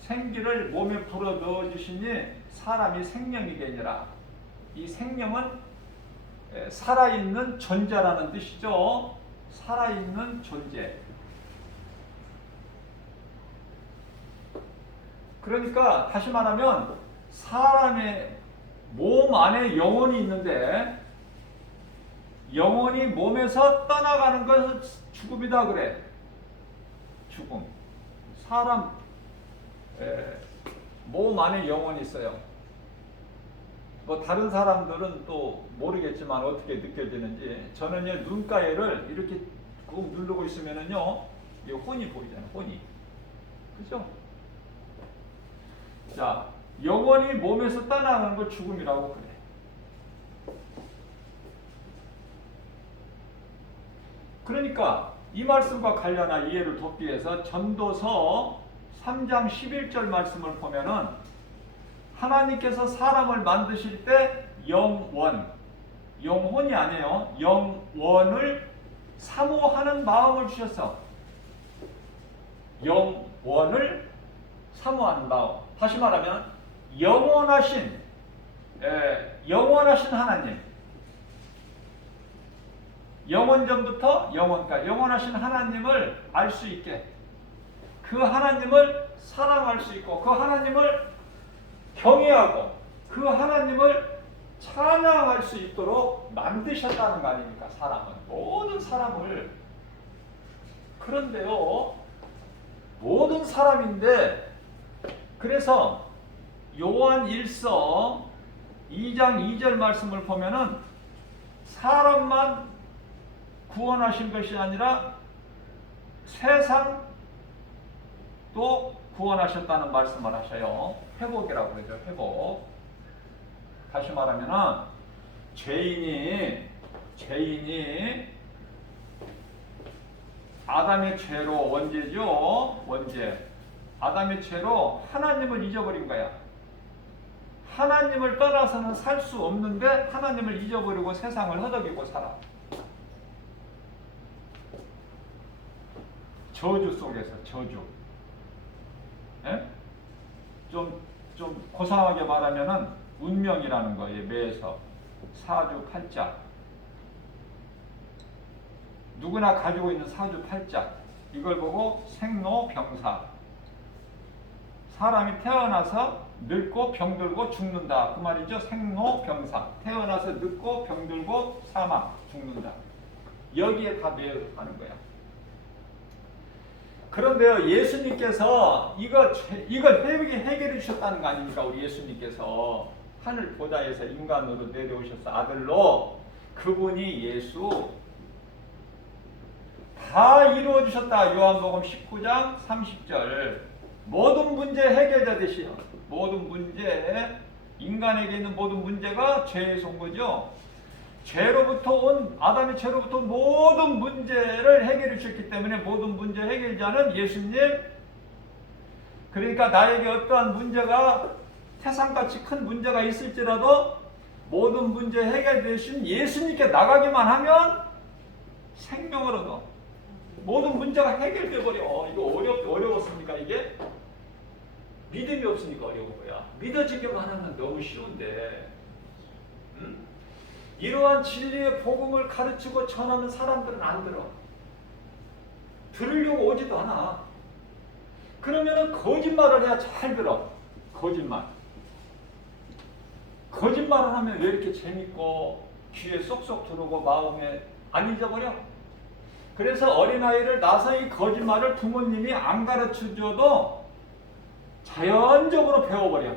생기를 몸에 불어넣어 주시니 사람이 생명이 되니라. 이 생명은 살아있는 존재라는 뜻이죠. 살아있는 존재. 그러니까 다시 말하면 사람의 몸 안에 영혼이 있는데 영혼이 몸에서 떠나가는 것은 죽음이다 그래. 죽음. 사람 몸 안에 영혼이 있어요. 뭐 다른 사람들은 또 모르겠지만 어떻게 느껴지는지 저는요, 눈가에를 이렇게 꾹 누르고 있으면은요, 이 혼이 보이잖아요. 혼이. 그죠? 자, 영혼이 몸에서 떠나가는 걸 죽음이라고 그래. 그러니까 이 말씀과 관련한 이해를 돕기 위해서 전도서 3장 11절 말씀을 보면은 하나님께서 사람을 만드실 때 영혼이 아니에요. 영원을 사모하는 마음을 주셨어. 영원을 사모하는 마음. 다시 말하면 영원하신 하나님. 영원 전부터 영원까지 영원하신 하나님을 알 수 있게, 그 하나님을 사랑할 수 있고, 그 하나님을 경외하고, 그 하나님을 찬양할 수 있도록 만드셨다는 거 아닙니까? 사람은, 모든 사람을. 그런데요, 모든 사람인데, 그래서 요한 1서 2장 2절 말씀을 보면은 사람만 구원하신 것이 아니라 세상도 구원하셨다는 말씀을 하셔요. 회복이라고 그러죠. 회복. 다시 말하면은 죄인이 아담의 죄로 원죄죠. 원죄. 아담의 죄로 하나님을 잊어버린 거야. 하나님을 떠나서는 살 수 없는데 하나님을 잊어버리고 세상을 허덕이고 살아. 저주 속에서 저주. 예? 좀 고상하게 말하면은 운명이라는 거예요. 매에서 사주팔자. 누구나 가지고 있는 사주팔자. 이걸 보고 생로병사. 사람이 태어나서 늙고 병들고 죽는다. 그 말이죠. 생로병사. 태어나서 늙고 병들고 사망, 죽는다. 여기에 다 매여서 가는 거야. 그런데요, 예수님께서 이걸 해결해 주셨다는 거 아닙니까? 우리 예수님께서 하늘 보좌에서 인간으로 내려오셔서 아들로 그분이 예수 다 이루어 주셨다. 요한복음 19장 30절. 모든 문제 해결자되시오. 모든 문제, 인간에게 있는 모든 문제가 죄에서 온 거죠. 아담의 죄로부터 온 모든 문제를 해결해 주셨기 때문에 모든 문제 해결자는 예수님. 그러니까 나에게 어떠한 문제가 태산같이 큰 문제가 있을지라도 모든 문제 해결해 주신 예수님께 나가기만 하면 생명을 얻어. 모든 문제가 해결돼 버려. 이거 어려웠습니까 이게? 믿음이 없으니까 어려운 거야. 믿어지기만 하면 너무 쉬운데. 이러한 진리의 복음을 가르치고 전하는 사람들은 안 들어. 들으려고 오지도 않아. 그러면은 거짓말을 해야 잘 들어. 거짓말. 거짓말을 하면 왜 이렇게 재밌고 귀에 쏙쏙 들어오고 마음에 안 잊어버려? 그래서 어린아이를 나서 이 거짓말을 부모님이 안 가르쳐줘도 자연적으로 배워버려.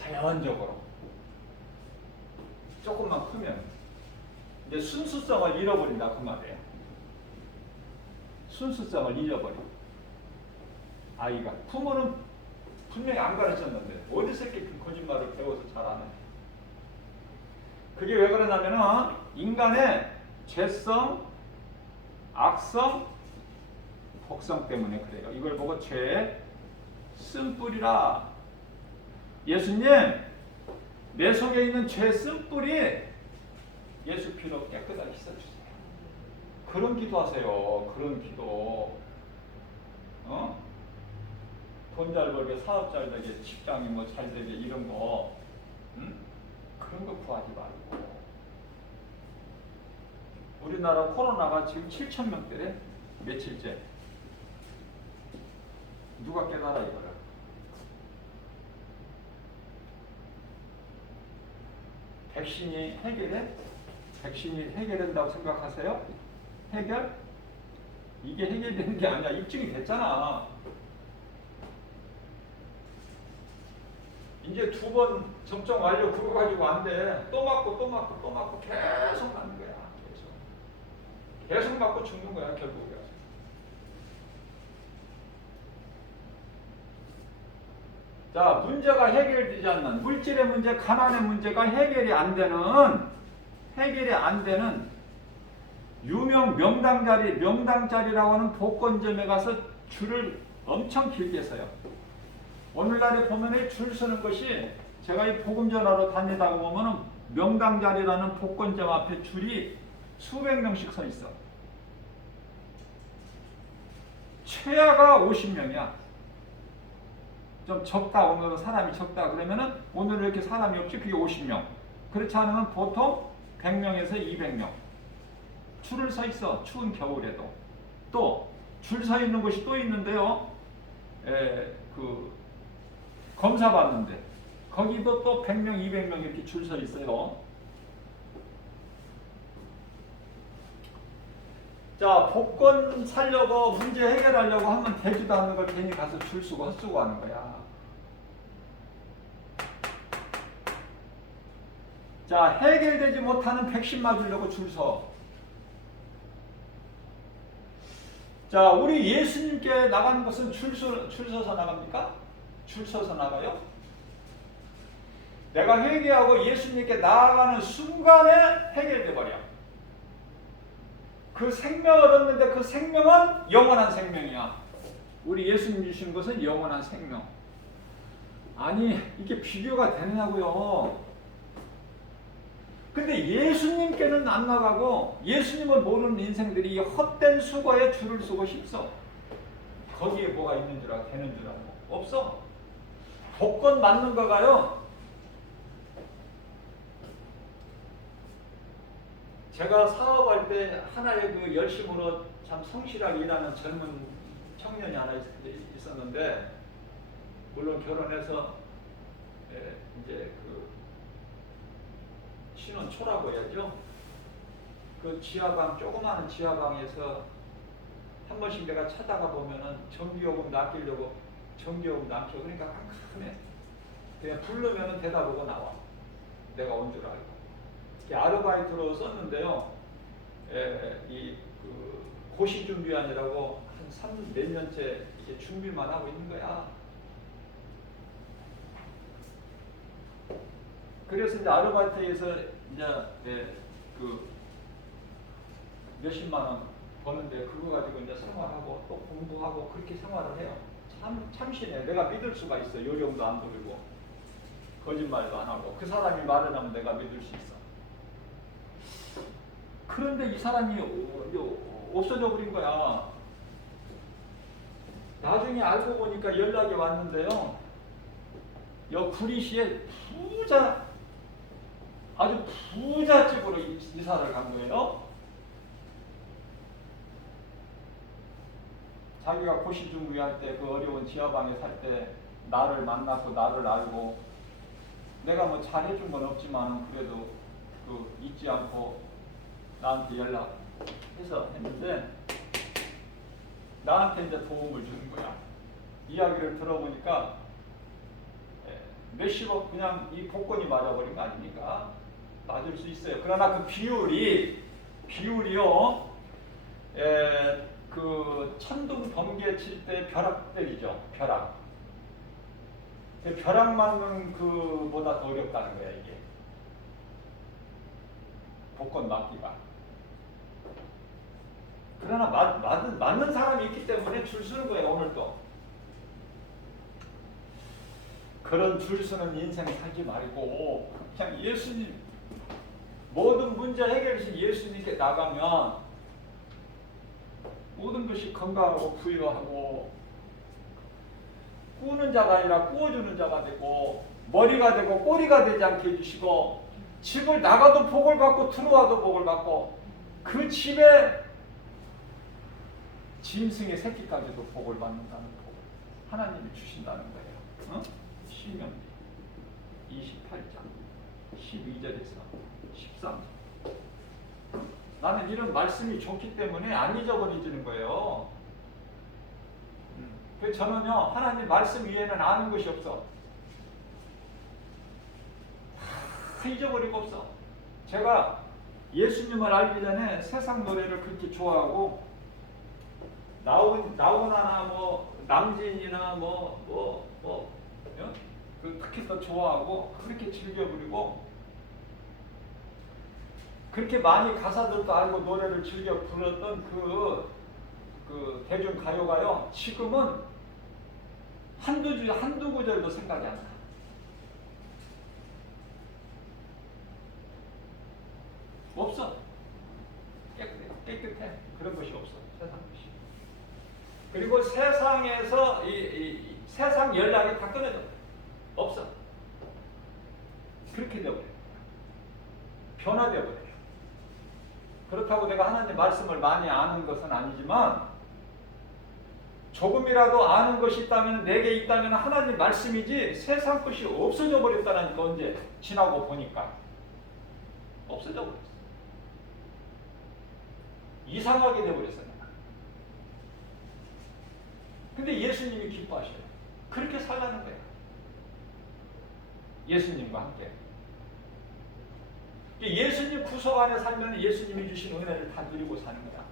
자연적으로. 조금만 크면 이제 순수성을 잃어버린다 그 말이에요. 순수성을 잃어버려. 아이가. 부모는 분명히 안 가르쳤는데 어디서 이렇게 거짓말을 배워서 잘하는? 그게 왜 그러냐면은 인간의 죄성, 악성, 복성 때문에 그래요. 이걸 보고 죄의 쓴뿌리라. 예수님, 내 속에 있는 죄 쓴뿌리 예수 피로 깨끗하게 씻어주세요. 그런 기도하세요. 그런 기도. 돈 잘 벌게, 사업 잘 되게, 직장이 뭐 잘 되게 이런 거. 그런 거 구하지 말고. 우리나라 코로나가 지금 7,000명대래. 며칠째. 누가 깨달아 이거를? 백신이 해결해? 백신이 해결된다고 생각하세요? 해결? 이게 해결되는 게 아니야. 입증이 됐잖아. 이제 2번 접종 완료 그거 가지고 안 돼. 또 맞고 또 맞고 또 맞고 계속 맞는 거야. 계속 맞고 죽는 거야 결국에. 자, 문제가 해결되지 않는 물질의 문제, 가난의 문제가 해결이 안 되는 유명 명당자리라고 하는 복권점에 가서 줄을 엄청 길게 서요. 오늘날에 보면 줄 서는 것이 제가 이 복음 전하러 다니다가 보면은 명당자리라는 복권점 앞에 줄이 수백 명씩 서 있어. 최하가 50명이야. 좀 적다, 오늘은 사람이 적다 그러면은 오늘은 이렇게 사람이 없지, 그게 50명. 그렇지 않으면 보통 100명에서 200명 줄을 서 있어. 추운 겨울에도. 또 줄 서 있는 곳이 또 있는데요. 검사 받는데 거기도 또 100명, 200명 이렇게 줄 서 있어요. 자, 복권 살려고 문제 해결하려고 하면 되지도 않는 걸 괜히 가서 줄 서고 헛수고 하는 거야. 자, 해결되지 못하는 백신 맞으려고 줄 서. 자, 우리 예수님께 나가는 것은 줄 서서 나갑니까? 줄 서서 나가요? 내가 회개하고 예수님께 나아가는 순간에 해결돼 버려. 그 생명을 얻는데 그 생명은 영원한 생명이야. 우리 예수님 주신 것은 영원한 생명. 아니 이게 비교가 되느냐고요. 근데 예수님께는 안 나가고 예수님을 모르는 인생들이 헛된 수고에 줄을 서고 싶어. 거기에 뭐가 있는 줄 알고 되는 줄 알고 없어. 복권 맞는 거가요. 제가 사업할 때 하나의 그 열심으로 참 성실하게 일하는 젊은 청년이 하나 있었는데, 물론 결혼해서 이제 그 신혼 초라고 해야죠. 그 지하방, 조그마한 지하방에서 한 번씩 내가 찾아가 보면은 전기요금도 아끼려고 전기요금도 안 켜. 그러니까 깜깜해. 그냥 부르면은 대답하고 나와. 내가 온 줄 알고. 아르바이트로 썼는데요. 이 그 고시 준비안이라고 한 몇 년째 이렇게 준비만 하고 있는 거야. 그래서 이제 아르바이트에서 이제 그 몇십만 원 버는데 그거 가지고 이제 생활하고 또 공부하고 그렇게 생활을 해요. 참 참신해. 내가 믿을 수가 있어. 요령도 안 부리고 거짓말도 안 하고 그 사람이 말을 하면 내가 믿을 수 있어. 그런데 이 사람이 없어져 버린 거야. 나중에 알고 보니까 연락이 왔는데요. 여 구리시에 아주 부잣집으로 이사를 간 거예요. 자기가 고시중부할 때 그 어려운 지하방에 살 때 나를 만났고 나를 알고, 내가 뭐 잘해준 건 없지만 그래도 그 잊지 않고 나한테 연락해서 했는데 나한테 이제 도움을 주는 거야. 이야기를 들어보니까 몇십억 그냥 이 복권이 맞아버린 거 아닙니까? 맞을 수 있어요. 그러나 그 비율이요. 그 천둥 번개 칠 때 벼락 때리죠. 벼락. 벼락 맞는 그보다 더 어렵다는 거야 이게. 복권 맞기가. 그러나 맞는 사람이 있기 때문에 줄 서는 거예요. 오늘도. 그런 줄 서는 인생 살지 말고 그냥 예수님, 모든 문제 해결이 예수님께 나가면 모든 것이 건강하고 부유하고, 꾸는 자가 아니라 꾸어주는 자가 되고 머리가 되고 꼬리가 되지 않게 해주시고, 집을 나가도 복을 받고 들어와도 복을 받고, 그 집에 짐승의 새끼까지도 복을 받는다는 복 하나님이 주신다는 거예요. 어? 신명기 28장 12절에서 13절. 나는 이런 말씀이 좋기 때문에 안 잊어버리지는 거예요. 그래서 저는요, 하나님 말씀 위에는 아는 것이 없어. 다 잊어버리고 없어. 제가 예수님을 알기 전에 세상 노래를 그렇게 좋아하고, 나훈아나 뭐 남진이나 그 특히 더 좋아하고 그렇게 즐겨부리고, 그렇게 많이 가사들도 알고 노래를 즐겨 불렀던 그 대중 가요가요, 지금은 한두 구절도 생각이 안 나. 없어. 깨끗해. 그런 것이 없어. 세상 것이. 그리고 세상에서 이 세상 연락이 다 끊어져. 없어. 그렇게 되어버려. 변화되어버려. 그렇다고 내가 하나님 말씀을 많이 아는 것은 아니지만, 조금이라도 아는 것이 있다면, 내게 있다면 하나님 말씀이지 세상 것이 없어져 버렸다니까. 언제 지나고 보니까 없어져 버렸어. 이상하게 돼버렸어 내가. 근데 예수님이 기뻐하셔요. 그렇게 살라는 거예요. 예수님과 함께. 예수님 구속 안에 살면 예수님이 주신 은혜를 다 누리고 사는 거야.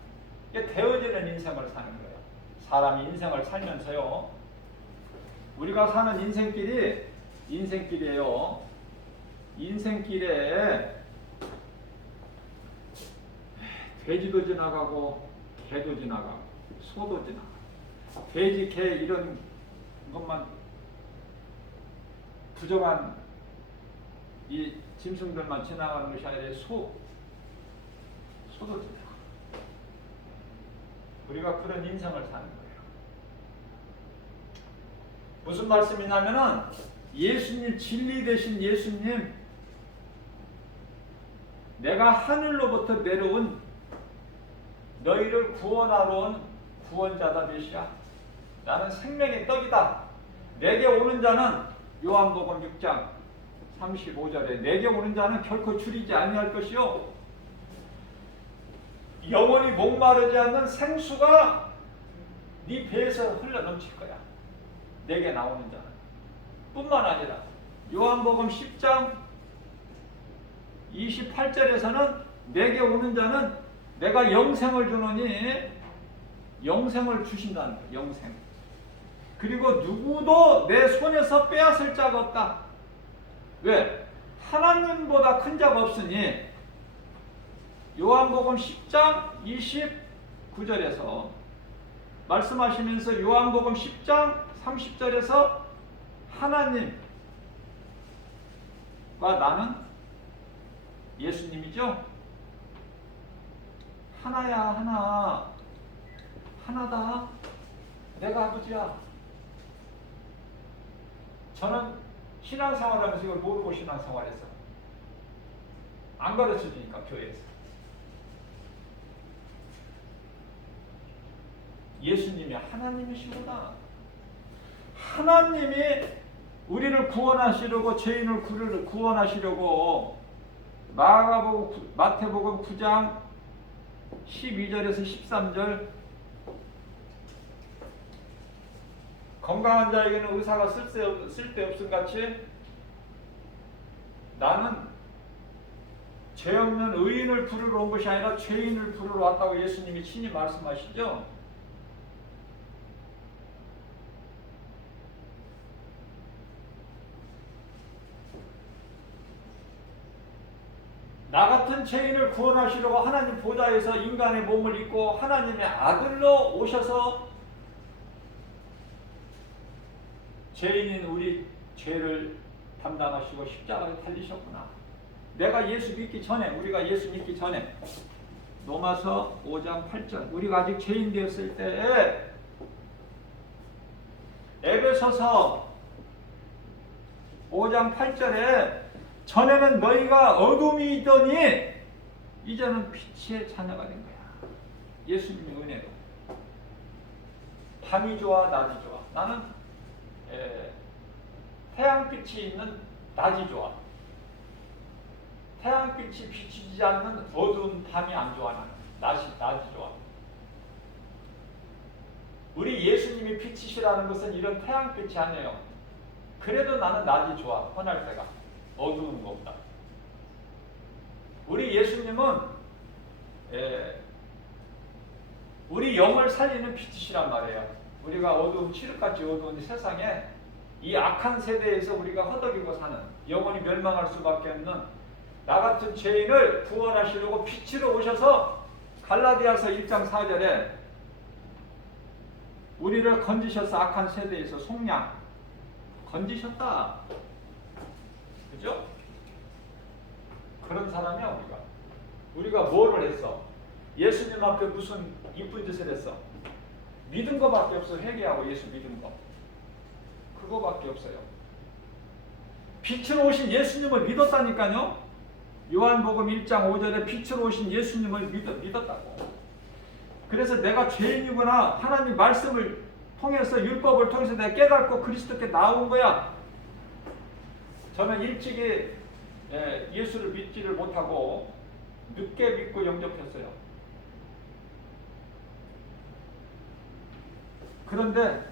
이게 되어지는 인생을 사는 거예요. 사람이 인생을 살면서요, 우리가 사는 인생길이에요. 인생길에 돼지도 지나가고 개도 지나가고 소도 지나가고 돼지, 개 이런 것만 부정한 이 짐승들만 지나가는 것이 아니라 소도 지나가. 우리가 그런 인생을 사는 거예요. 무슨 말씀이냐면은 예수님, 진리 되신 예수님, 내가 하늘로부터 내려온 너희를 구원하러 온 구원자다 메시아. 나는 생명의 떡이다. 내게 오는 자는 요한복음 6장 35절에 내게 오는 자는 결코 줄이지 아니할 것이요 영원히 목마르지 않는 생수가 네 배에서 흘러넘칠 거야. 내게 나오는 자는. 뿐만 아니라 요한복음 10장 28절에서는 내게 오는 자는 내가 영생을 주노니 영생을 주신다는 거야. 영생. 그리고 누구도 내 손에서 빼앗을 자가 없다. 왜? 하나님보다 큰 자가 없으니 요한복음 10장 29절에서 말씀하시면서 요한복음 10장 30절에서 하나님과 나는 예수님이죠. 하나야 하나. 하나다. 내가 아버지야. 저는 신앙생활하면서 이걸 모르고 신앙생활했어. 안 가르쳐주니까 교회에서. 예수님이 하나님이시구나. 하나님이 우리를 구원하시려고, 죄인을 구원하시려고 마태복음 9장 12절에서 13절 건강한 자에게는 의사가 쓸데없음 같이 나는 죄 없는 의인을 부르러 온 것이 아니라 죄인을 부르러 왔다고 예수님이 친히 말씀하시죠. 나 같은 죄인을 구원하시려고 하나님 보좌에서 인간의 몸을 입고 하나님의 아들로 오셔서 죄인인 우리 죄를 담당하시고 십자가에 달리셨구나. 내가 예수 믿기 전에, 우리가 예수 믿기 전에 로마서 5장 8절 우리가 아직 죄인 되었을 때에 에베소서 5장 8절에 전에는 너희가 어둠이 있더니 이제는 빛의 자녀가 된 거야. 예수님의 은혜로. 밤이 좋아 낮이 좋아. 나는 태양빛이 있는 낮이 좋아. 태양빛이 비치지 않는 어두운 밤이 안 좋아. 나는 낮이 좋아. 우리 예수님이 빛이시라는 것은 이런 태양빛이 아니에요. 그래도 나는 낮이 좋아. 헌할 때가 어두운 것보다. 우리 예수님은 우리 영을 살리는 빛이시란 말이에요. 우리가 어두운 칠흑같이 어두운 세상에 이 악한 세대에서 우리가 허덕이고 사는, 영원히 멸망할 수밖에 없는 나 같은 죄인을 구원하시려고 빛으로 오셔서 갈라디아서 1장 4절에 우리를 건지셔서 악한 세대에서 속량 건지셨다. 그죠? 그런 사람이야 우리가 뭐를 했어? 예수님 앞에 무슨 이쁜 짓을 했어? 믿은 거밖에 없어. 회개하고 예수 믿은 거 그거밖에 없어요. 빛으로 오신 예수님을 믿었다니까요. 요한복음 1장 5절에 빛으로 오신 예수님을 믿었다고. 그래서 내가 죄인이구나, 하나님 말씀을 통해서, 율법을 통해서 내가 깨닫고 그리스도께 나온 거야. 저는 일찍이 예수를 믿지를 못하고 늦게 믿고 영접했어요. 그런데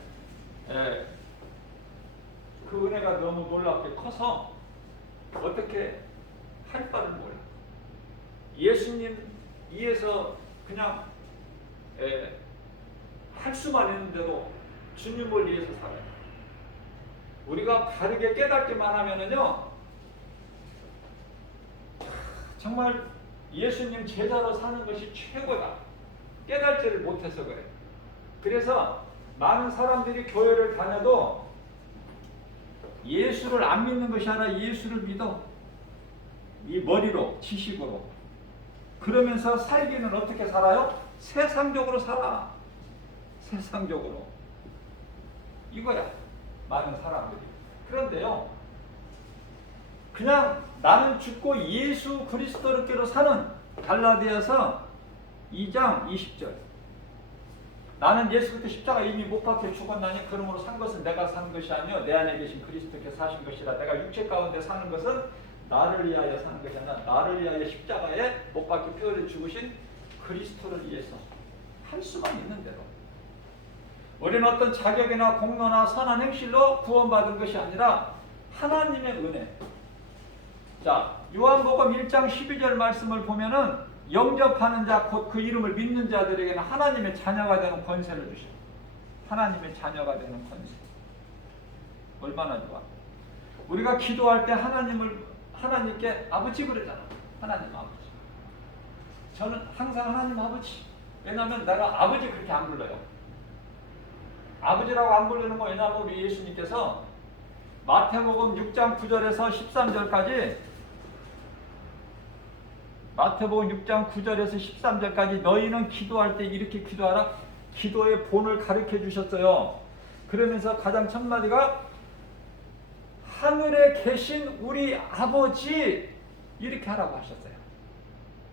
그 은혜가 너무 놀랍게 커서 어떻게 할 바를 몰라. 예수님 위해서 그냥 할 수만 있는데도 주님을 위해서 살아요. 우리가 바르게 깨닫기만 하면은요, 정말 예수님 제자로 사는 것이 최고다. 깨달지를 못해서 그래. 그래서 많은 사람들이 교회를 다녀도 예수를 안 믿는 것이 아니라 예수를 믿어. 이 머리로, 지식으로. 그러면서 살기는 어떻게 살아요? 세상적으로 살아. 세상적으로. 이거야. 많은 사람들이. 그런데요, 그냥 나는 죽고 예수 그리스도께로 사는 갈라디아서 2장 20절. 나는 예수 그리스도 십자가 이미 못 박혀 죽었나니 그러므로 산 것은 내가 산 것이 아니요 내 안에 계신 그리스도께서 사신 것이라. 내가 육체 가운데 사는 것은 나를 위하여 사는 것이 아니라 나를 위하여 십자가에 못 박혀 피 흘려 죽으신 그리스도를 위해서 할 수만 있는 대로. 우리는 어떤 자격이나 공로나 선한 행실로 구원받은 것이 아니라 하나님의 은혜. 자, 요한복음 1장 12절 말씀을 보면은 영접하는 자 곧 그 이름을 믿는 자들에게는 하나님의 자녀가 되는 권세를 주셔. 하나님의 자녀가 되는 권세. 얼마나 좋아. 우리가 기도할 때 하나님께 아버지 그러잖아. 하나님 아버지. 저는 항상 하나님 아버지. 왜냐하면 내가 아버지 그렇게 안 불러요. 아버지라고 안 부르는 거 왜냐하면 우리 예수님께서 마태복음 6장 9절에서 13절까지 마태복음 6장 9절에서 13절까지 너희는 기도할 때 이렇게 기도하라. 기도의 본을 가르쳐 주셨어요. 그러면서 가장 첫 마디가 하늘에 계신 우리 아버지 이렇게 하라고 하셨어요.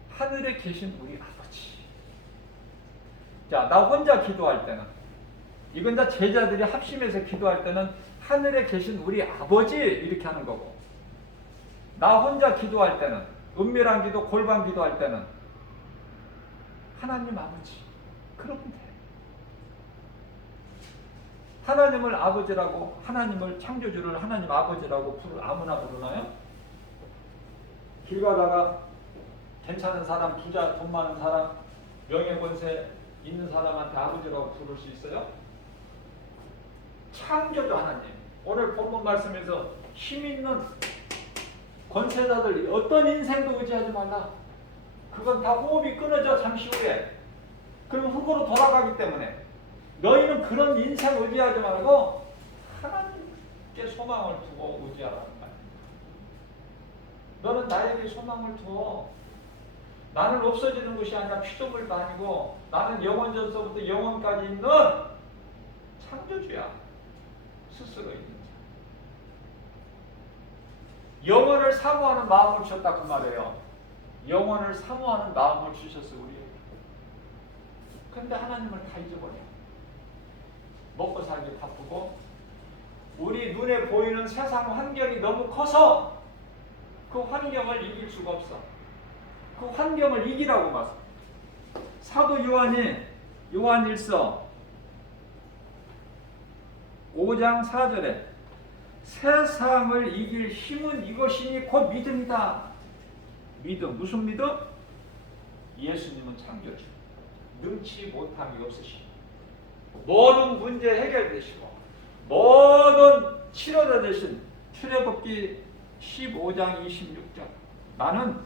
하늘에 계신 우리 아버지. 자, 나 혼자 기도할 때는 이건 다 제자들이 합심해서 기도할 때는 하늘에 계신 우리 아버지 이렇게 하는 거고, 나 혼자 기도할 때는 은밀한 기도, 골방 기도할 때는 하나님 아버지 그러면 돼. 하나님을 아버지라고, 하나님을 창조주를 하나님 아버지라고 아무나 부르나요? 길 가다가 괜찮은 사람, 부자, 돈 많은 사람, 명예권세 있는 사람한테 아버지라고 부를 수 있어요? 창조주 하나님. 오늘 본문 말씀에서 힘 있는 권세자들 어떤 인생도 의지하지 말라. 그건 다 호흡이 끊어져 잠시 후에. 그럼 흙으로 돌아가기 때문에 너희는 그런 인생 의지하지 말고 하나님께 소망을 두고 의지하라는 거야. 너는 나에게 소망을 두어. 나는 없어지는 것이 아니라 피조물도 아니고 나는 영원 전서부터 영원까지 있는 창조주야. 스스로 있는 자. 영원을 사모하는 마음을 주셨다 그 말이에요. 영원을 사모하는 마음을 주셨어 우리에게. 근데 하나님을 다 잊어버려. 먹고 살기 바쁘고 우리 눈에 보이는 세상 환경이 너무 커서 그 환경을 이길 수가 없어. 그 환경을 이기라고 말씀. 사도 요한이 요한일서 5장 4절에 세상을 이길 힘은 이것이니 곧 믿음이다. 믿음. 무슨 믿음? 예수님은 창조주. 능치 못함이 없으시고 모든 문제 해결되시고 모든 치료자 되신 출애굽기 15장 26절. 나는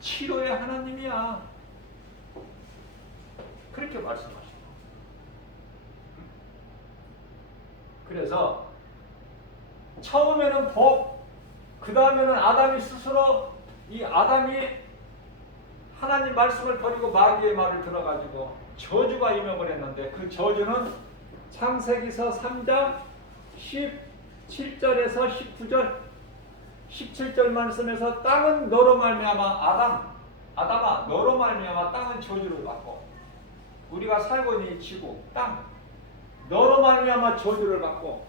치료의 하나님이야. 그렇게 말씀하십니다. 그래서 처음에는 복, 그 다음에는 아담이 스스로 이 아담이 하나님 말씀을 버리고 마귀의 말을 들어가지고 저주가 임명을 했는데 그 저주는 창세기서 3장 17절에서 19절 17절 말씀에서 땅은 너로 말미암아 아담아 너로 말미암아 땅은 저주를 받고 우리가 살고 있는 이 지구 땅 너로 말미암아 저주를 받고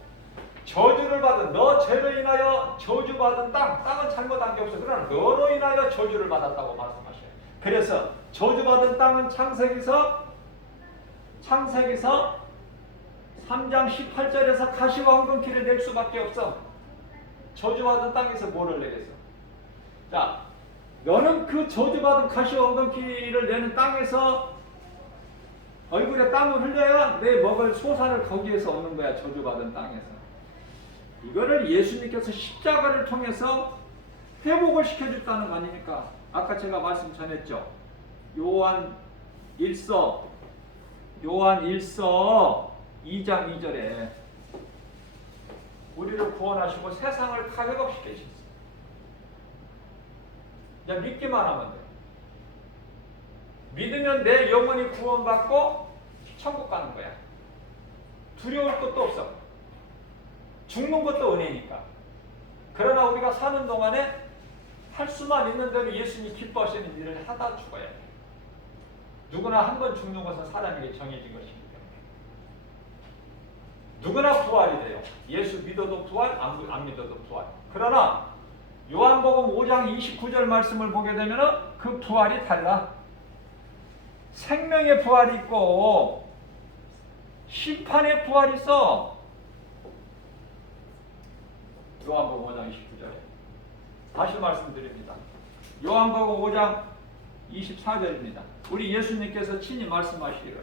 저주를 받은 너 죄로 인하여 저주받은 땅은 잘못한 게 없어. 그러나 너로 인하여 저주를 받았다고 말씀하셔요. 그래서 저주받은 땅은 창세기서 3장 18절에서 가시와 황금키를 낼 수밖에 없어. 저주받은 땅에서 뭐를 내겠어? 자, 너는 그 저주받은 가시와 황금키를 내는 땅에서 얼굴에 땀을 흘려야 내 먹을 소산을 거기에서 얻는 거야. 저주받은 땅에서. 이거를 예수님께서 십자가를 통해서 회복을 시켜줬다는 거 아닙니까? 아까 제가 말씀 전했죠. 요한 1서 2장 2절에 우리를 구원하시고 세상을 가격 없이 계셨어요. 그냥 믿기만 하면 돼요. 믿으면 내 영혼이 구원받고 천국 가는 거야. 두려울 것도 없어. 죽는 것도 은혜니까. 그러나 우리가 사는 동안에 할 수만 있는 대로 예수님이 기뻐하시는 일을 하다 죽어야 돼. 누구나 한 번 죽는 것은 사람에게 정해진 것이기 때문에. 누구나 부활이 돼요. 예수 믿어도 부활, 안 믿어도 부활. 그러나 요한복음 5장 29절 말씀을 보게 되면 그 부활이 달라. 생명의 부활이 있고 심판의 부활이 있어. 요한복음 5장 29절에 다시 말씀드립니다. 요한복음 5장 24절입니다. 우리 예수님께서 친히 말씀하시기를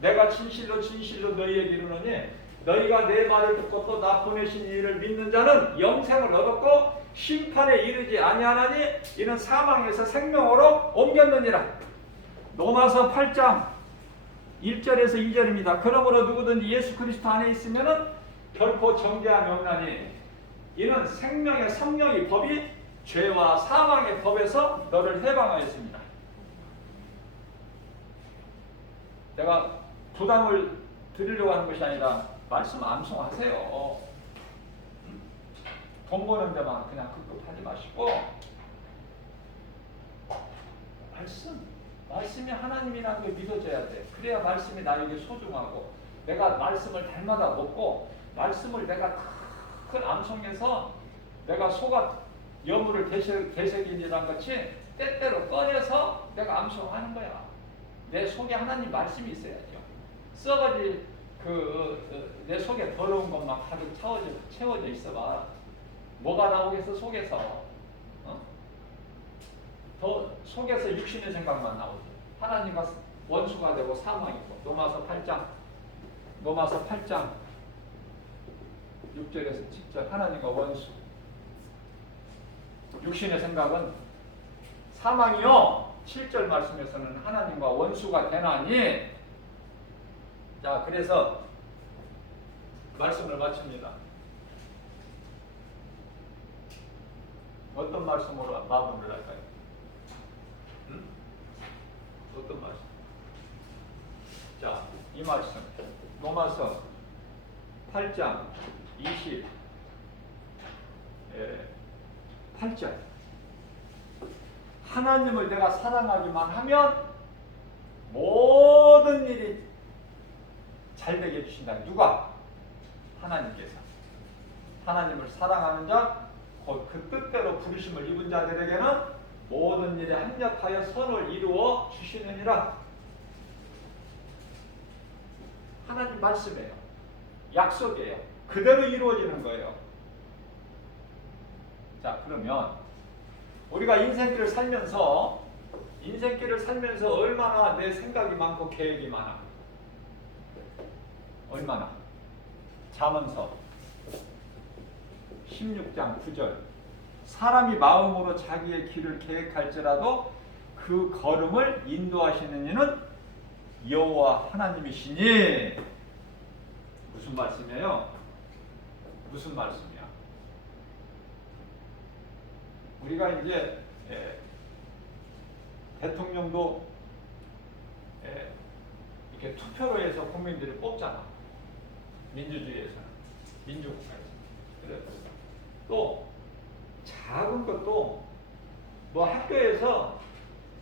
내가 진실로 진실로 너희에게 이르노니 너희가 내 말을 듣고 또 나 보내신 이를 믿는 자는 영생을 얻었고 심판에 이르지 아니하나니 이는 사망에서 생명으로 옮겼느니라. 로마서 8장 1절에서 2절입니다. 그러므로 누구든지 예수 그리스도 안에 있으면 결코 정죄함이 없나니 이는 생명의 성령의 법이 죄와 사망의 법에서 너를 해방하였습니다. 내가 부담을 드리려고 하는 것이 아니라 말씀 암송하세요. 돈 버는 데만 그냥 급급하지 마시고 말씀이 하나님이라는 걸 믿어줘야 돼. 그래야 말씀이 나에게 소중하고 내가 말씀을 달마다 먹고 말씀을 내가 큰 암송해서 내가 소가 여물을 되새기니란 것이 때때로 꺼내서 내가 암송하는 거야. 내 속에 하나님 말씀이 있어야죠. 썩어질 내 속에 더러운 것만 가득 채워져 있어봐. 뭐가 나오겠어 속에서? 더 속에서 육신의 생각만 나오지. 하나님과 원수가 되고 사망이고. 로마서 8장 6절에서 10절 하나님과 원수. 육신의 생각은 사망이요. 7절 말씀에서는 하나님과 원수가 되나니. 자, 그래서 말씀을 마칩니다. 어떤 말씀으로 마무리를 할까요? 어떤 말씀? 자, 이 말씀 로마서 8장 28절 하나님을 내가 사랑하기만 하면 모든 일이 잘 되게 해주신다. 누가? 하나님께서. 하나님을 사랑하는 자, 곧 그 뜻대로 부르심을 입은 자들에게는 모든 일에 합력하여 선을 이루어 주시느니라. 하나님 말씀이에요. 약속이에요. 그대로 이루어지는 거예요. 자, 그러면 우리가 인생길을 살면서 얼마나 내 생각이 많고 계획이 많아? 얼마나? 잠언서 16장 9절 사람이 마음으로 자기의 길을 계획할지라도 그 걸음을 인도하시는 이는 여호와 하나님이시니. 무슨 말씀이에요? 무슨 말씀이야? 우리가 이제 대통령도 이렇게 투표로 해서 국민들이 뽑잖아. 민주주의에서는, 민주국가에서. 그래. 또 작은 것도 뭐 학교에서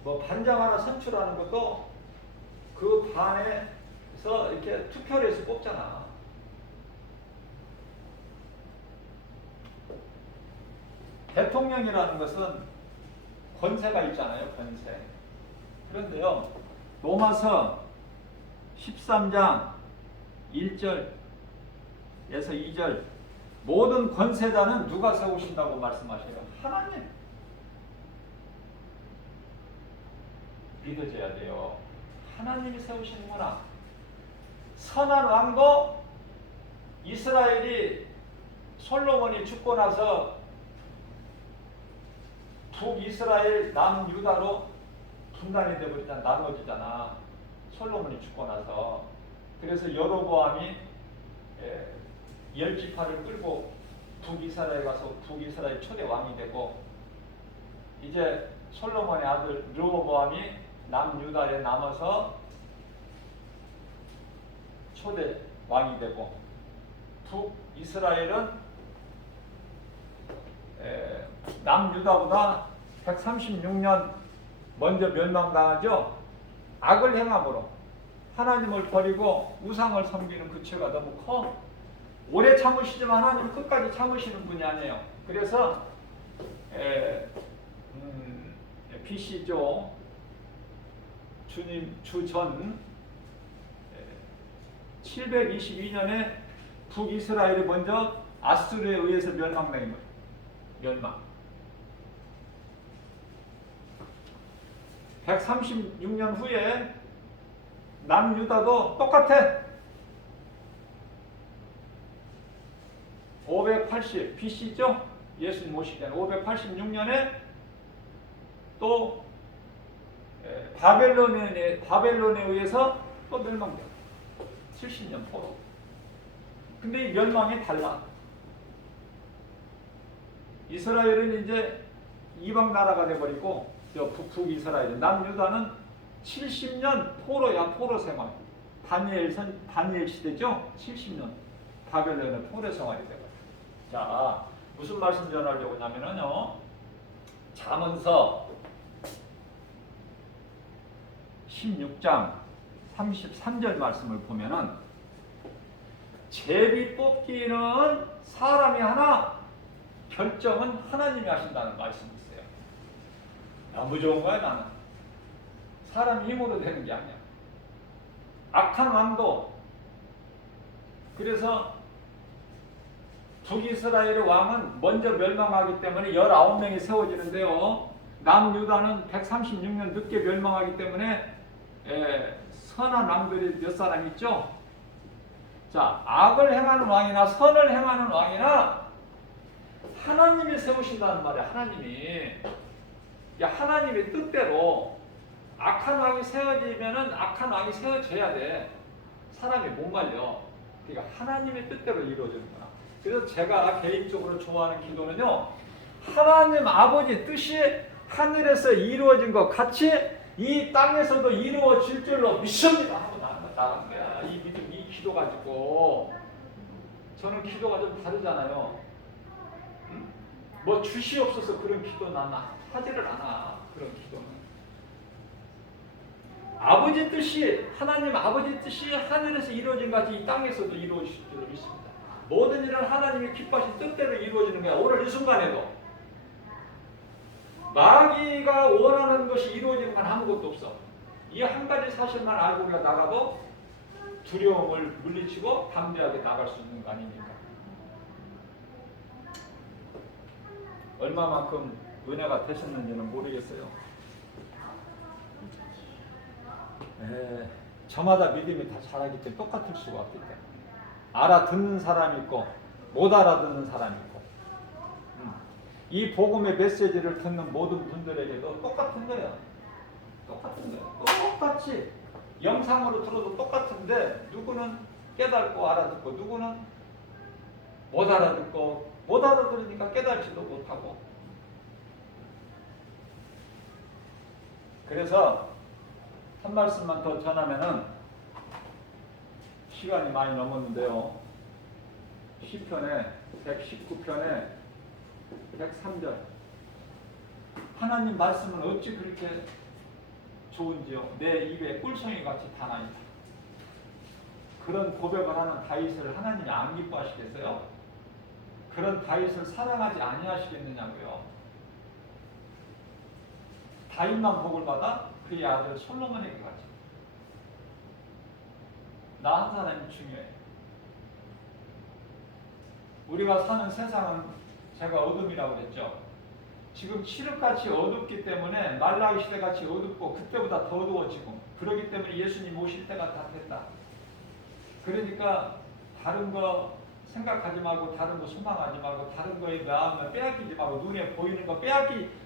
뭐 반장 하나 선출하는 것도 그 반에서 이렇게 투표를 해서 뽑잖아. 대통령이라는 것은 권세가 있잖아요. 권세. 그런데요, 로마서 13장 1절에서 2절 모든 권세자는 누가 세우신다고 말씀하셔요? 하나님. 믿어져야 돼요. 하나님이 세우시는구나. 선한 왕도 이스라엘이 솔로몬이 죽고 나서 북이스라엘 남유다로 분단이 되버리잖아. 나눠지잖아. 솔로몬이 죽고 나서. 그래서 여로보암이 10지파를 끌고 북이스라엘에 가서 북이스라엘 초대 왕이 되고, 이제 솔로몬의 아들 르호보암이 남유다에 남아서 초대 왕이 되고, 북이스라엘은 남유다보다 136년 먼저 멸망당하죠. 악을 행함으로 하나님을 버리고 우상을 섬기는 그 죄가 너무 커. 오래 참으시지만 하나님은 끝까지 참으시는 분이 아니에요. 그래서 BC죠. 주전 722년에 북이스라엘이 먼저 아수르에 의해서 멸망당한 거예요. 멸망. 136년 후에 남유다도 똑같아. 580 BC죠? 예수님 오시기 전에 586년에 또 바벨론에 의해서 또 멸망돼요. 70년 포로. 근데 이 멸망이 달라. 이스라엘은 이제 이방 나라가 돼버리고, 북이스라엘, 남유다는 70년 포로야. 포로 생활. 다니엘 시대죠? 70년 바벨론의 포로 생활이 돼버려요. 자, 무슨 말씀 전하려고 하냐면요, 잠언서 16장 33절 말씀을 보면은, 제비 뽑기는 사람이 하나, 결정은 하나님이 하신다는 말씀이 있어요. 너무 좋은 거야. 나는 사람 힘으로 되는 게 아니야. 악한 왕도, 그래서 북이스라엘의 왕은 먼저 멸망하기 때문에 19명이 세워지는데요, 남유다는 136년 늦게 멸망하기 때문에 선한 왕들이 몇 사람 있죠. 자, 악을 행하는 왕이나 선을 행하는 왕이나 하나님이 세우신다는 말이야. 하나님의 뜻대로 악한 왕이 세워지면은 악한 왕이 세워져야 돼. 사람이 못 말려. 그러니까 하나님의 뜻대로 이루어지는 거야. 그래서 제가 개인적으로 좋아하는 기도는요, 하나님 아버지 뜻이 하늘에서 이루어진 것 같이 이 땅에서도 이루어질 줄로 믿습니다 하고 나간 거야. 이 믿음, 이 기도 가지고. 저는 기도가 좀 다르잖아요. 뭐 주시옵소서 그런 기도 나는 하지를 않아. 그런 기도는 아버지 뜻이, 하나님 아버지 뜻이 하늘에서 이루어진 것 같이 이 땅에서도 이루어질 줄로 믿습니다. 모든 일은 하나님이 기뻐하신 뜻대로 이루어지는 거야. 오늘 이 순간에도 마귀가 원하는 것이 이루어지는 건 아무것도 없어. 이 한 가지 사실만 알고 우리가 나가도 두려움을 물리치고 담대하게 나갈 수 있는 거 아닙니까? 얼마만큼 은혜가 되셨는지는 모르겠어요. 저마다 믿음이 다 자라기 때문에 똑같을 수가 없기 때문에. 알아듣는 사람이 있고 못 알아듣는 사람이 있고, 이 복음의 메시지를 듣는 모든 분들에게도 똑같은 거예요. 똑같은 거예요. 똑같이 영상으로 들어도 똑같은데, 누구는 깨닫고 알아듣고 누구는 못 알아듣고, 못 알아들으니까 깨닫지도 못하고. 그래서 한 말씀만 더 전하면은 시간이 많이 넘었는데요, 시편에 119편에 103절, 하나님 말씀은 어찌 그렇게 좋은지요, 내 입에 꿀송이 같이 다나이다. 그런 고백을 하는 다윗을 하나님이 안 기뻐하시겠어요? 그런 다윗을 사랑하지 아니하시겠느냐고요. 다윗만 복을 받아 그의 아들 솔로몬에게 가지. 나 한 사람이 중요해. 우리가 사는 세상은 제가 어둠이라고 그랬죠. 지금 칠흑같이 어둡기 때문에 말라기 시대같이 어둡고 그때보다 더 어두워지고, 그러기 때문에 예수님 오실 때가 다 됐다. 그러니까 다른 거 생각하지 말고 다른 거 소망하지 말고 다른 거에 마음을 빼앗기지 말고 눈에 보이는 거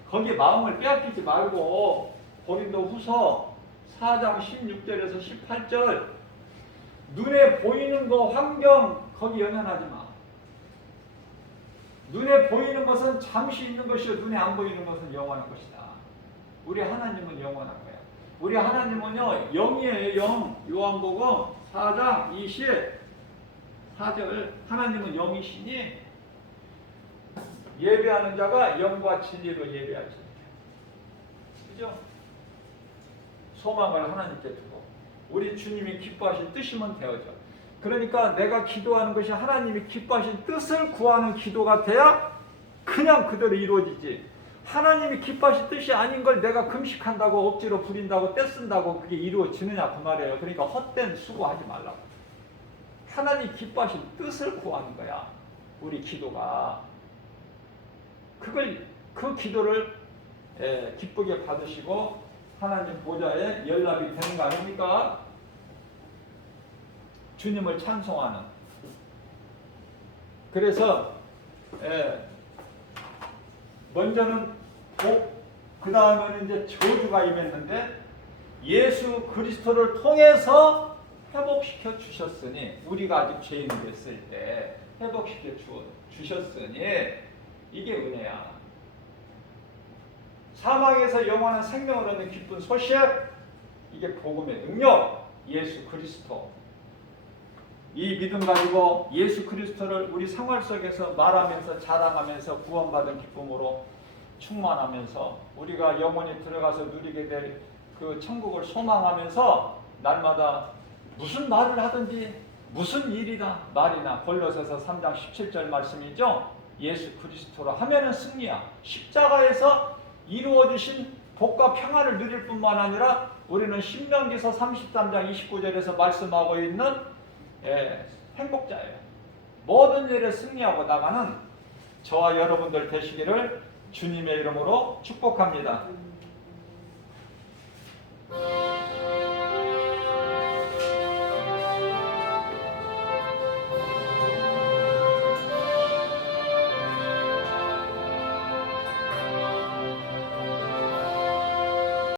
거기에 마음을 빼앗기지 말고 고린도후서 4장 16절에서 18절 눈에 보이는 거 환경 거기 연연하지 마. 눈에 보이는 것은 잠시 있는 것이요 눈에 안 보이는 것은 영원한 것이다. 우리 하나님은 영원한 거야. 우리 하나님은요 영이에요. 영. 요한복음 4장 24절 하나님은 영이시니 예배하는 자가 영과 진리로 예배하지. 그죠? 소망을 하나님께 두고 우리 주님이 기뻐하신 뜻이면 되어져. 그러니까 내가 기도하는 것이 하나님이 기뻐하신 뜻을 구하는 기도가 돼야 그냥 그대로 이루어지지. 하나님이 기뻐하신 뜻이 아닌 걸 내가 금식한다고 억지로 부린다고 떼쓴다고 그게 이루어지느냐 그 말이에요. 그러니까 헛된 수고하지 말라고. 하나님 기뻐하신 뜻을 구하는 거야. 우리 기도가. 그 기도를 기쁘게 받으시고 하나님 보좌에 연락이 되는 거 아닙니까? 주님을 찬송하는. 그래서 먼저는 복, 그 다음에는 이제 저주가 임했는데 예수 그리스도를 통해서 회복시켜 주셨으니 우리가 아직 죄인이 됐을 때 회복시켜 주셨으니 이게 은혜야. 사망에서 영원한 생명을 얻는 기쁜 소식, 이게 복음의 능력, 예수 그리스도. 이 믿음 가지고 예수 그리스도를 우리 생활 속에서 말하면서 자랑하면서 구원받은 기쁨으로 충만하면서 우리가 영원히 들어가서 누리게 될 그 천국을 소망하면서 날마다 무슨 말을 하든지 무슨 일이나 말이나 골로새서 3장 17절 말씀이죠. 예수 그리스도로 하면은 승리야. 십자가에서 이루어지신 복과 평안을 누릴 뿐만 아니라 우리는 신명기서 33장 29절에서 말씀하고 있는 행복자예요. 모든 일에 승리하고 나가는 저와 여러분들 되시기를 주님의 이름으로 축복합니다.